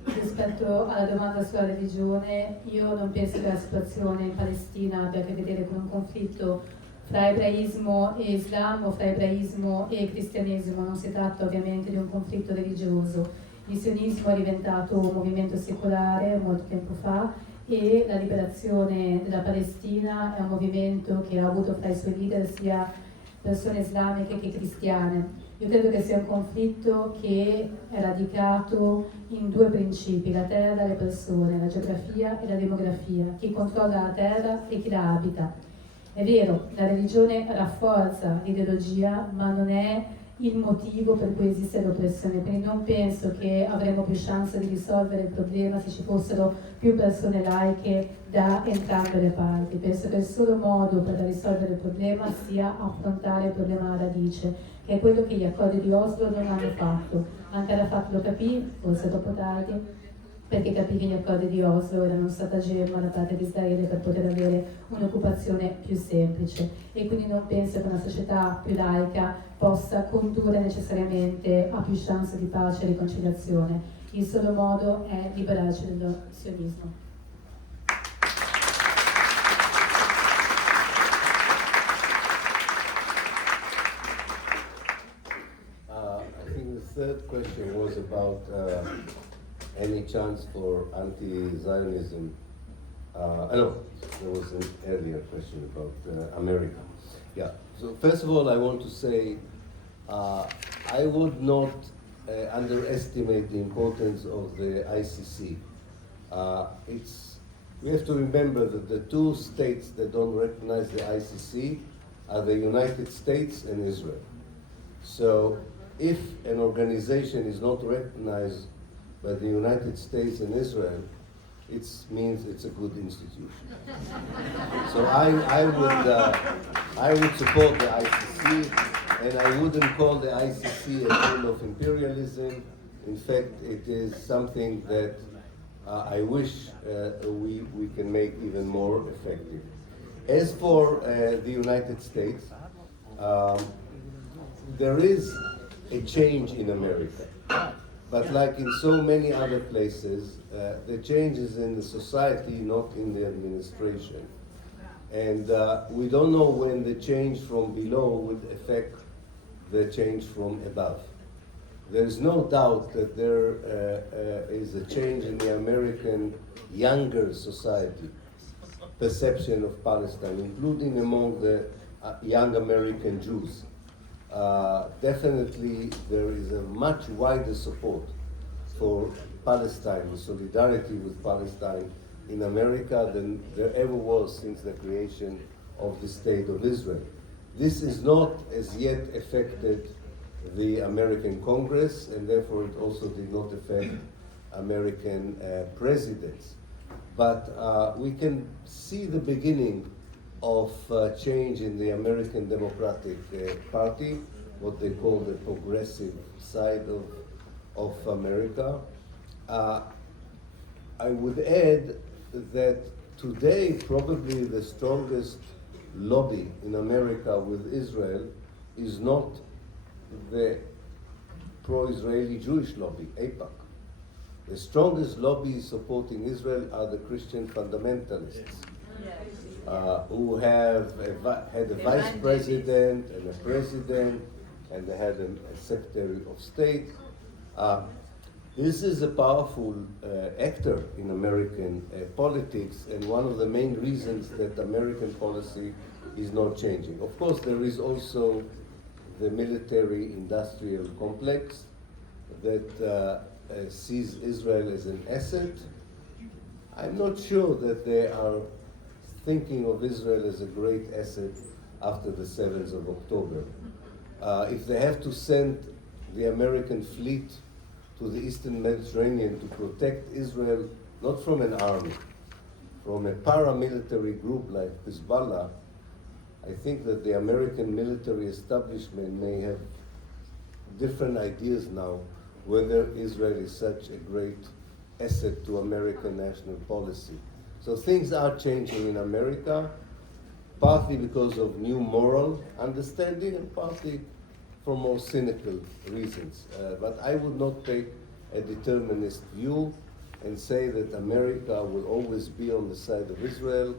Rispetto alla domanda sulla religione, io non penso che la situazione in Palestina abbia a che vedere con un conflitto fra ebraismo e Islam o fra ebraismo e cristianesimo. Non si tratta ovviamente di un conflitto religioso. Il sionismo è diventato un movimento secolare molto tempo fa e la liberazione della Palestina è un movimento che ha avuto fra i suoi leader sia persone islamiche che cristiane. Io credo che sia un conflitto che è radicato in due principi: la terra e le persone, la geografia e la demografia, chi controlla la terra e chi la abita. È vero, la religione rafforza l'ideologia, ma non è il motivo per cui esiste l'oppressione, quindi non penso che avremmo più chance di risolvere il problema se ci fossero più persone laiche da entrambe le parti. Penso che il solo modo per risolvere il problema sia affrontare il problema alla radice, che è quello che gli accordi di Oslo non hanno fatto. Anche Arafat lo capì, forse troppo tardi, perché capì che gli accordi di Oslo erano un stratagemma da parte di Israele per poter avere un'occupazione più semplice, e quindi non penso che una società più laica possa condurre necessariamente a più chance di pace e riconciliazione. Il solo modo è liberarci dello sionismo. I think the third question was about any chance for anti-Zionism. No, there was an earlier question about America. Yeah, so first of all, I want to say I would not underestimate the importance of the ICC. We have to remember that the two states that don't recognize the ICC are the United States and Israel. So if an organization is not recognized by the United States and Israel, it means it's a good institution. So I would support the ICC, and I wouldn't call the ICC a tool of imperialism. In fact, it is something that I wish we can make even more effective. As for the United States, there is a change in America. But like in so many other places, the change is in the society, not in the administration. And we don't know when the change from below would affect the change from above. There is no doubt that there is a change in the American younger society perception of Palestine, including among the young American Jews. Definitely there is a much wider support for Palestine, solidarity with Palestine in America than there ever was since the creation of the State of Israel. This is not as yet affected the American Congress, and therefore it also did not affect American presidents. But we can see the beginning of change in the American Democratic Party, what they call the progressive side of America. I would add that today probably the strongest lobby in America with Israel is not the pro-Israeli Jewish lobby, AIPAC. The strongest lobby supporting Israel are the Christian fundamentalists, who have had a vice president and a president, and they had a secretary of state. This is a powerful actor in American politics, and one of the main reasons that American policy is not changing. Of course, there is also the military-industrial complex that sees Israel as an asset. I'm not sure that they are thinking of Israel as a great asset after the 7th of October. If they have to send the American fleet to the Eastern Mediterranean to protect Israel, not from an army, from a paramilitary group like Hezbollah, I think that the American military establishment may have different ideas now whether Israel is such a great asset to American national policy. So things are changing in America, partly because of new moral understanding and partly for more cynical reasons. But I would not take a determinist view and say that America will always be on the side of Israel.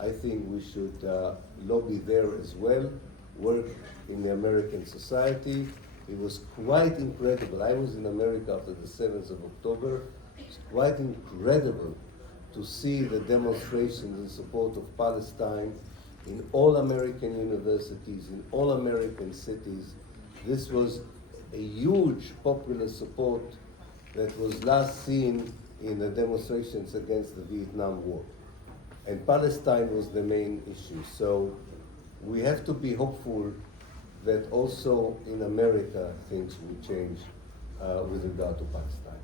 I think we should lobby there as well, work in the American society. It was quite incredible. I was in America after the 7th of October. It's quite incredible to see the demonstrations in support of Palestine in all American universities, in all American cities. This was a huge popular support that was last seen in the demonstrations against the Vietnam War. And Palestine was the main issue. So we have to be hopeful that also in America things will change with regard to Palestine.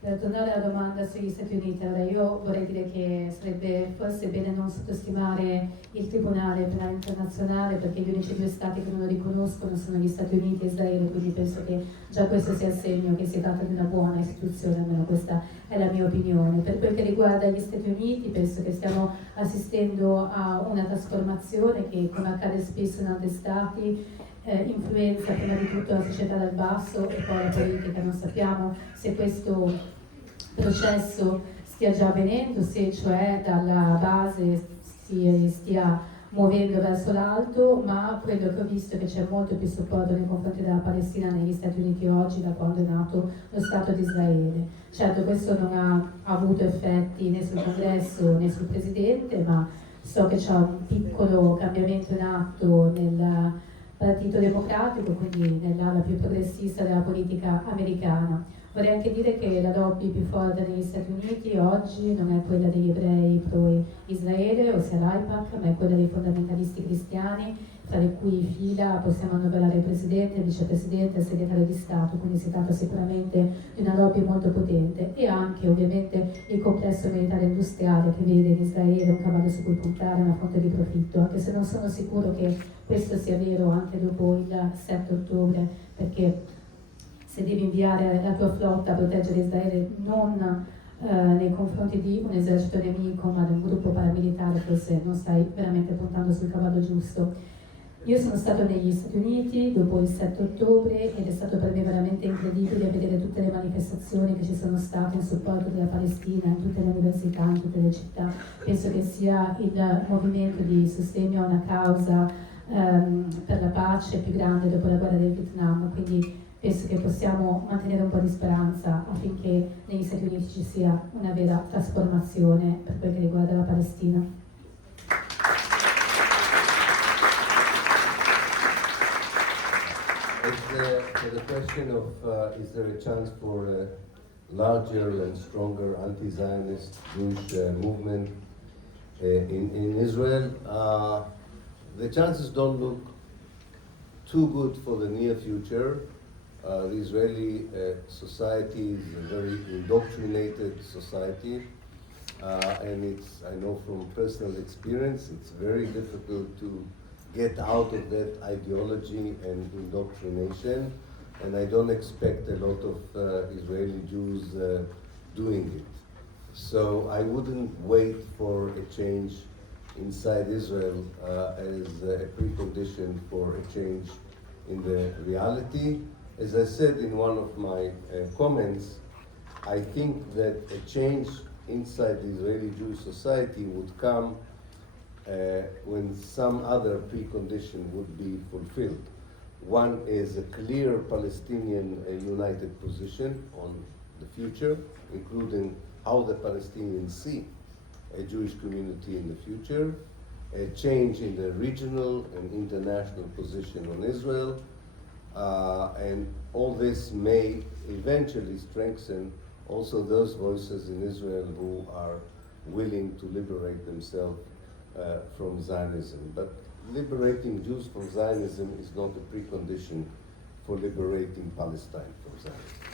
Per tornare alla domanda sugli Stati Uniti, allora io vorrei dire che sarebbe forse bene non sottostimare il Tribunale Penale Internazionale, perché gli unici due stati che non lo riconoscono sono gli Stati Uniti e Israele, quindi penso che già questo sia il segno che si tratta di una buona istituzione, almeno questa è la mia opinione. Per quel che riguarda gli Stati Uniti, penso che stiamo assistendo a una trasformazione che, come accade spesso in altri stati, influenza prima di tutto la società dal basso e poi la politica. Non sappiamo se questo processo stia già avvenendo, se cioè dalla base si stia muovendo verso l'alto, ma quello che ho visto è che c'è molto più supporto nei confronti della Palestina negli Stati Uniti oggi da quando è nato lo Stato di Israele. Certo, questo non ha avuto effetti né sul Congresso né sul Presidente, ma so che c'è un piccolo cambiamento in atto Partito Democratico, quindi nell'ala più progressista della politica americana. Vorrei anche dire che la lobby più forte negli Stati Uniti oggi non è quella degli ebrei pro-Israele, ossia l'AIPAC, ma è quella dei fondamentalisti cristiani, tra le cui fila possiamo annoverare il Presidente, il Vicepresidente e il Segretario di Stato, quindi si tratta sicuramente di una lobby molto potente, e anche ovviamente il complesso militare industriale che vede in Israele un cavallo su cui puntare, una fonte di profitto, anche se non sono sicuro che questo sia vero anche dopo il 7 ottobre, perché se devi inviare la tua flotta a proteggere Israele non nei confronti di un esercito nemico ma di un gruppo paramilitare, forse non stai veramente puntando sul cavallo giusto. Io sono stato negli Stati Uniti dopo il 7 ottobre ed è stato per me veramente incredibile vedere tutte le manifestazioni che ci sono state in supporto della Palestina, in tutte le università, in tutte le città. Penso che sia il movimento di sostegno a una causa per la pace più grande dopo la guerra del Vietnam, quindi penso che possiamo mantenere un po' di speranza affinché negli Stati Uniti ci sia una vera trasformazione per quel che riguarda la Palestina. The question of is there a chance for a larger and stronger anti-Zionist Jewish movement in Israel? The chances don't look too good for the near future. The Israeli society is a very indoctrinated society, and I know from personal experience, it's very difficult to get out of that ideology and indoctrination, and I don't expect a lot of Israeli Jews doing it. So I wouldn't wait for a change inside Israel as a precondition for a change in the reality. As I said in one of my comments, I think that a change inside the Israeli Jewish society would come when some other precondition would be fulfilled. One is a clear Palestinian united position on the future, including how the Palestinians see a Jewish community in the future, a change in the regional and international position on Israel, and all this may eventually strengthen also those voices in Israel who are willing to liberate themselves from Zionism. But liberating Jews from Zionism is not a precondition for liberating Palestine from Zionism.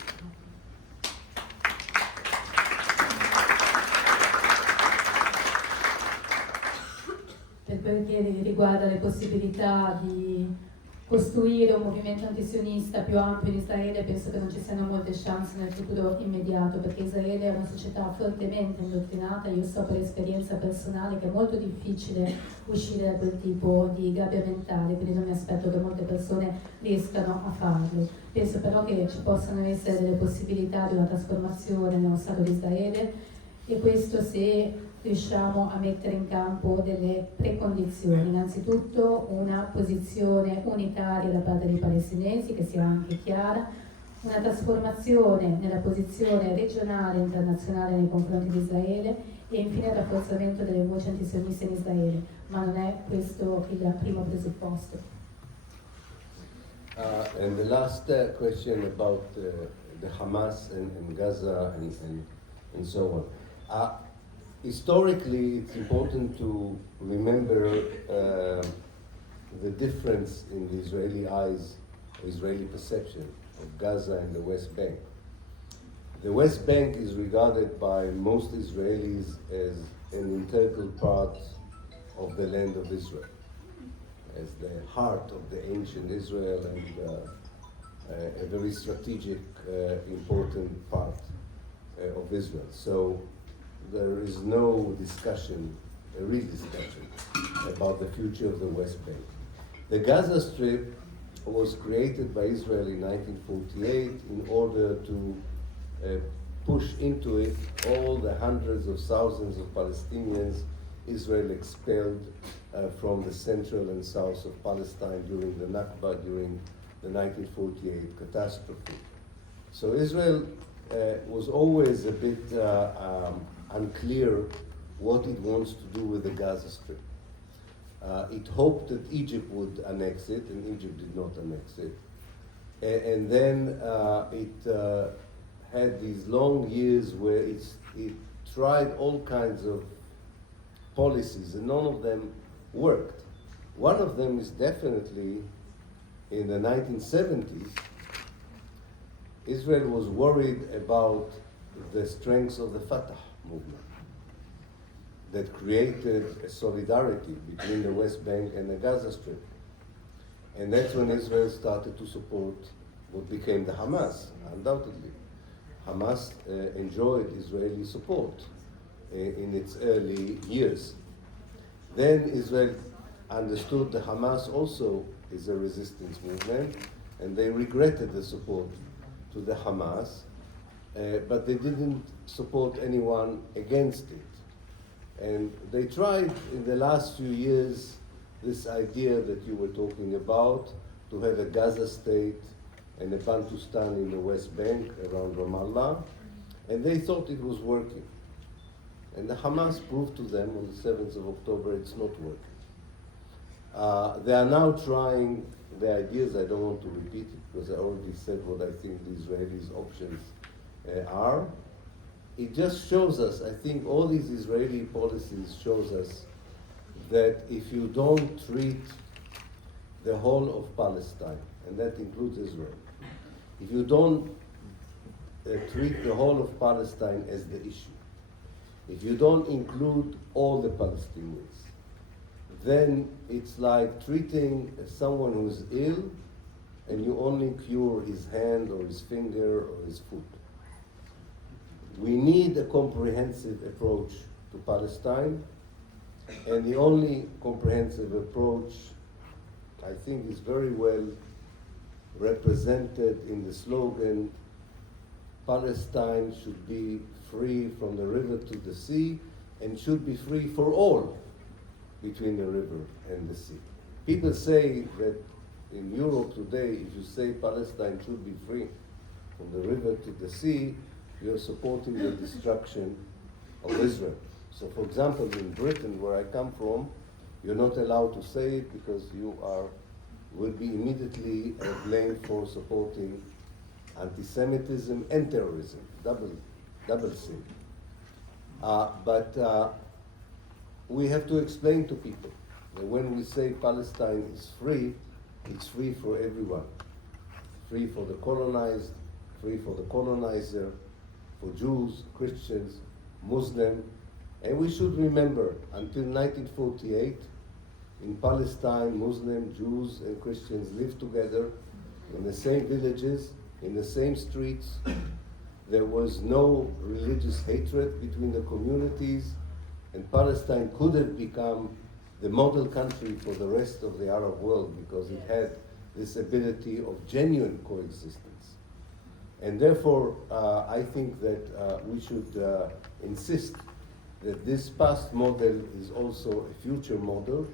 Per quel che riguarda le possibilità di costruire un movimento antisionista più ampio in Israele, penso che non ci siano molte chance nel futuro immediato, perché Israele è una società fortemente indottrinata. Io so per esperienza personale che è molto difficile uscire da quel tipo di gabbia mentale, quindi non mi aspetto che molte persone riescano a farlo. Penso però che ci possano essere delle possibilità di una trasformazione nello Stato di Israele, e questo se riusciamo a mettere in campo delle precondizioni. Innanzitutto una posizione unitaria da parte dei palestinesi che sia anche chiara, una trasformazione nella posizione regionale e internazionale nei confronti di Israele, e infine il rafforzamento delle voci antisioniste in Israele, ma non è questo il primo presupposto. And the last question about the Hamas and Gaza and so on. Historically, it's important to remember the difference in the Israeli eyes, Israeli perception of Gaza and the West Bank. The West Bank is regarded by most Israelis as an integral part of the land of Israel, as the heart of the ancient Israel and a very strategic, important part of Israel. So there is no discussion, a real discussion, about the future of the West Bank. The Gaza Strip was created by Israel in 1948 in order to push into it all the hundreds of thousands of Palestinians Israel expelled from the central and south of Palestine during the Nakba, during the 1948 catastrophe. So Israel was always a bit unclear what it wants to do with the Gaza Strip. It hoped that Egypt would annex it, and Egypt did not annex it. And then it had these long years where it tried all kinds of policies, and none of them worked. One of them is definitely in the 1970s, Israel was worried about the strength of the Fatah movement that created a solidarity between the West Bank and the Gaza Strip. And that's when Israel started to support what became the Hamas, undoubtedly. Hamas enjoyed Israeli support in its early years. Then Israel understood the Hamas also is a resistance movement, and they regretted the support to the Hamas, but they didn't support anyone against it. And they tried in the last few years this idea that you were talking about, to have a Gaza state and a Bantustan in the West Bank around Ramallah, and they thought it was working. And the Hamas proved to them on the 7th of October it's not working. They are now trying the ideas. I don't want to repeat it because I already said what I think the Israelis' options are. It just shows us, I think all these Israeli policies shows us that if you don't treat the whole of Palestine, and that includes Israel, if you don't treat the whole of Palestine as the issue, if you don't include all the Palestinians, then it's like treating someone who's ill and you only cure his hand or his finger or his foot. We need a comprehensive approach to Palestine, and the only comprehensive approach, I think, is very well represented in the slogan, Palestine should be free from the river to the sea and should be free for all between the river and the sea. People say that in Europe today, if you say Palestine should be free from the river to the sea, you're supporting the destruction of Israel. So for example, in Britain, where I come from, you're not allowed to say it because you will be immediately blamed for supporting anti-Semitism and terrorism, double sin. But we have to explain to people that when we say Palestine is free, it's free for everyone. Free for the colonized, free for the colonizer, for Jews, Christians, Muslims. And we should remember, until 1948, in Palestine, Muslims, Jews, and Christians lived together in the same villages, in the same streets. There was no religious hatred between the communities, and Palestine could have become the model country for the rest of the Arab world because it had this ability of genuine coexistence. And therefore, I think that we should insist that this past model is also a future model,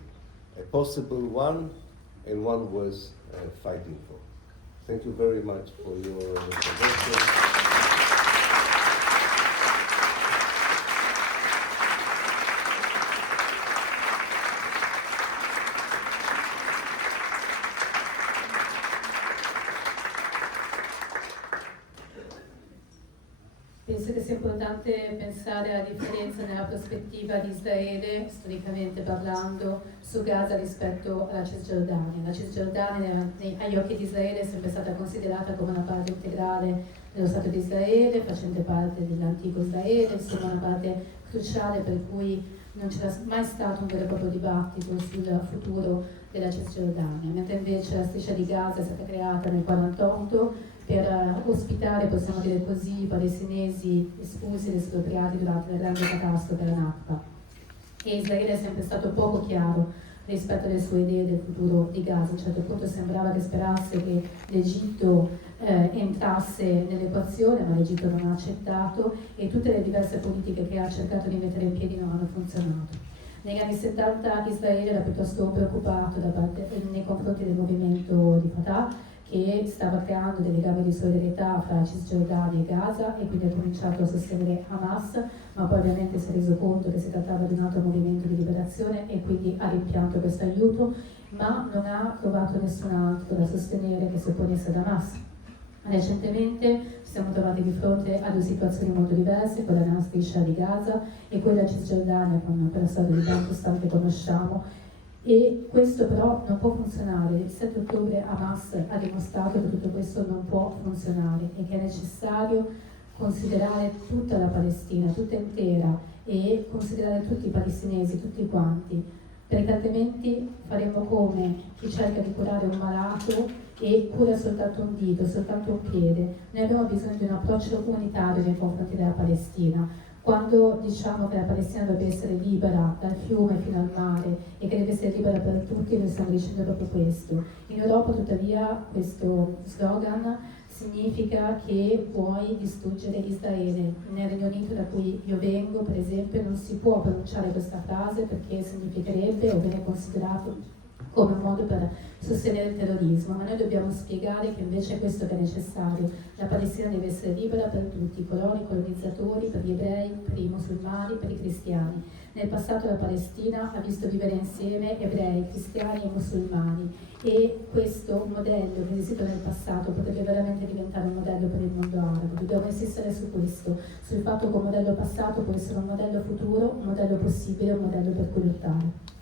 a possible one, and one worth fighting for. Thank you very much for your attention. Penso che sia importante pensare alla differenza nella prospettiva di Israele, storicamente parlando, su Gaza rispetto alla Cisgiordania. La Cisgiordania agli occhi di Israele è sempre stata considerata come una parte integrale dello Stato di Israele, facente parte dell'antico Israele, insomma una parte cruciale per cui non c'era mai stato un vero e proprio dibattito sul futuro della Cisgiordania, mentre invece la striscia di Gaza è stata creata nel 1948 per ospitare, possiamo dire così, i palestinesi espulsi ed espropriati durante la grande catastrofe della Nakba. E Israele è sempre stato poco chiaro rispetto alle sue idee del futuro di Gaza. A un certo punto sembrava che sperasse che l'Egitto entrasse nell'equazione, ma l'Egitto non ha accettato e tutte le diverse politiche che ha cercato di mettere in piedi non hanno funzionato. Negli anni 70 Israele era piuttosto preoccupato nei confronti del movimento di Fatah, che stava creando dei legami di solidarietà fra Cisgiordania e Gaza e quindi ha cominciato a sostenere Hamas, ma poi ovviamente si è reso conto che si trattava di un altro movimento di liberazione e quindi ha rimpianto questo aiuto, ma non ha trovato nessun altro da sostenere che si opponesse ad Hamas. Recentemente ci siamo trovati di fronte a due situazioni molto diverse, quella nella striscia di Gaza e quella in Cisgiordania con quella storia di Palestine che conosciamo, e questo però non può funzionare. Il 7 ottobre Hamas ha dimostrato che tutto questo non può funzionare e che è necessario considerare tutta la Palestina, tutta intera, e considerare tutti i palestinesi, tutti quanti, perché altrimenti faremo come chi cerca di curare un malato e cura soltanto un dito, soltanto un piede. Noi abbiamo bisogno di un approccio unitario nei confronti della Palestina. Quando diciamo che la Palestina deve essere libera dal fiume fino al mare e che deve essere libera per tutti, noi stiamo dicendo proprio questo. In Europa tuttavia questo slogan significa che puoi distruggere Israele. Nel Regno Unito, da cui io vengo, per esempio, non si può pronunciare questa frase perché significherebbe o viene considerato come un modo per sostenere il terrorismo, ma noi dobbiamo spiegare che invece è questo che è necessario. La Palestina deve essere libera per tutti, i coloni, i colonizzatori, per gli ebrei, per i musulmani, per i cristiani. Nel passato la Palestina ha visto vivere insieme ebrei, cristiani e musulmani, e questo modello che è esistito nel passato potrebbe veramente diventare un modello per il mondo arabo. Dobbiamo insistere su questo, sul fatto che un modello passato può essere un modello futuro, un modello possibile, un modello per cui lottare.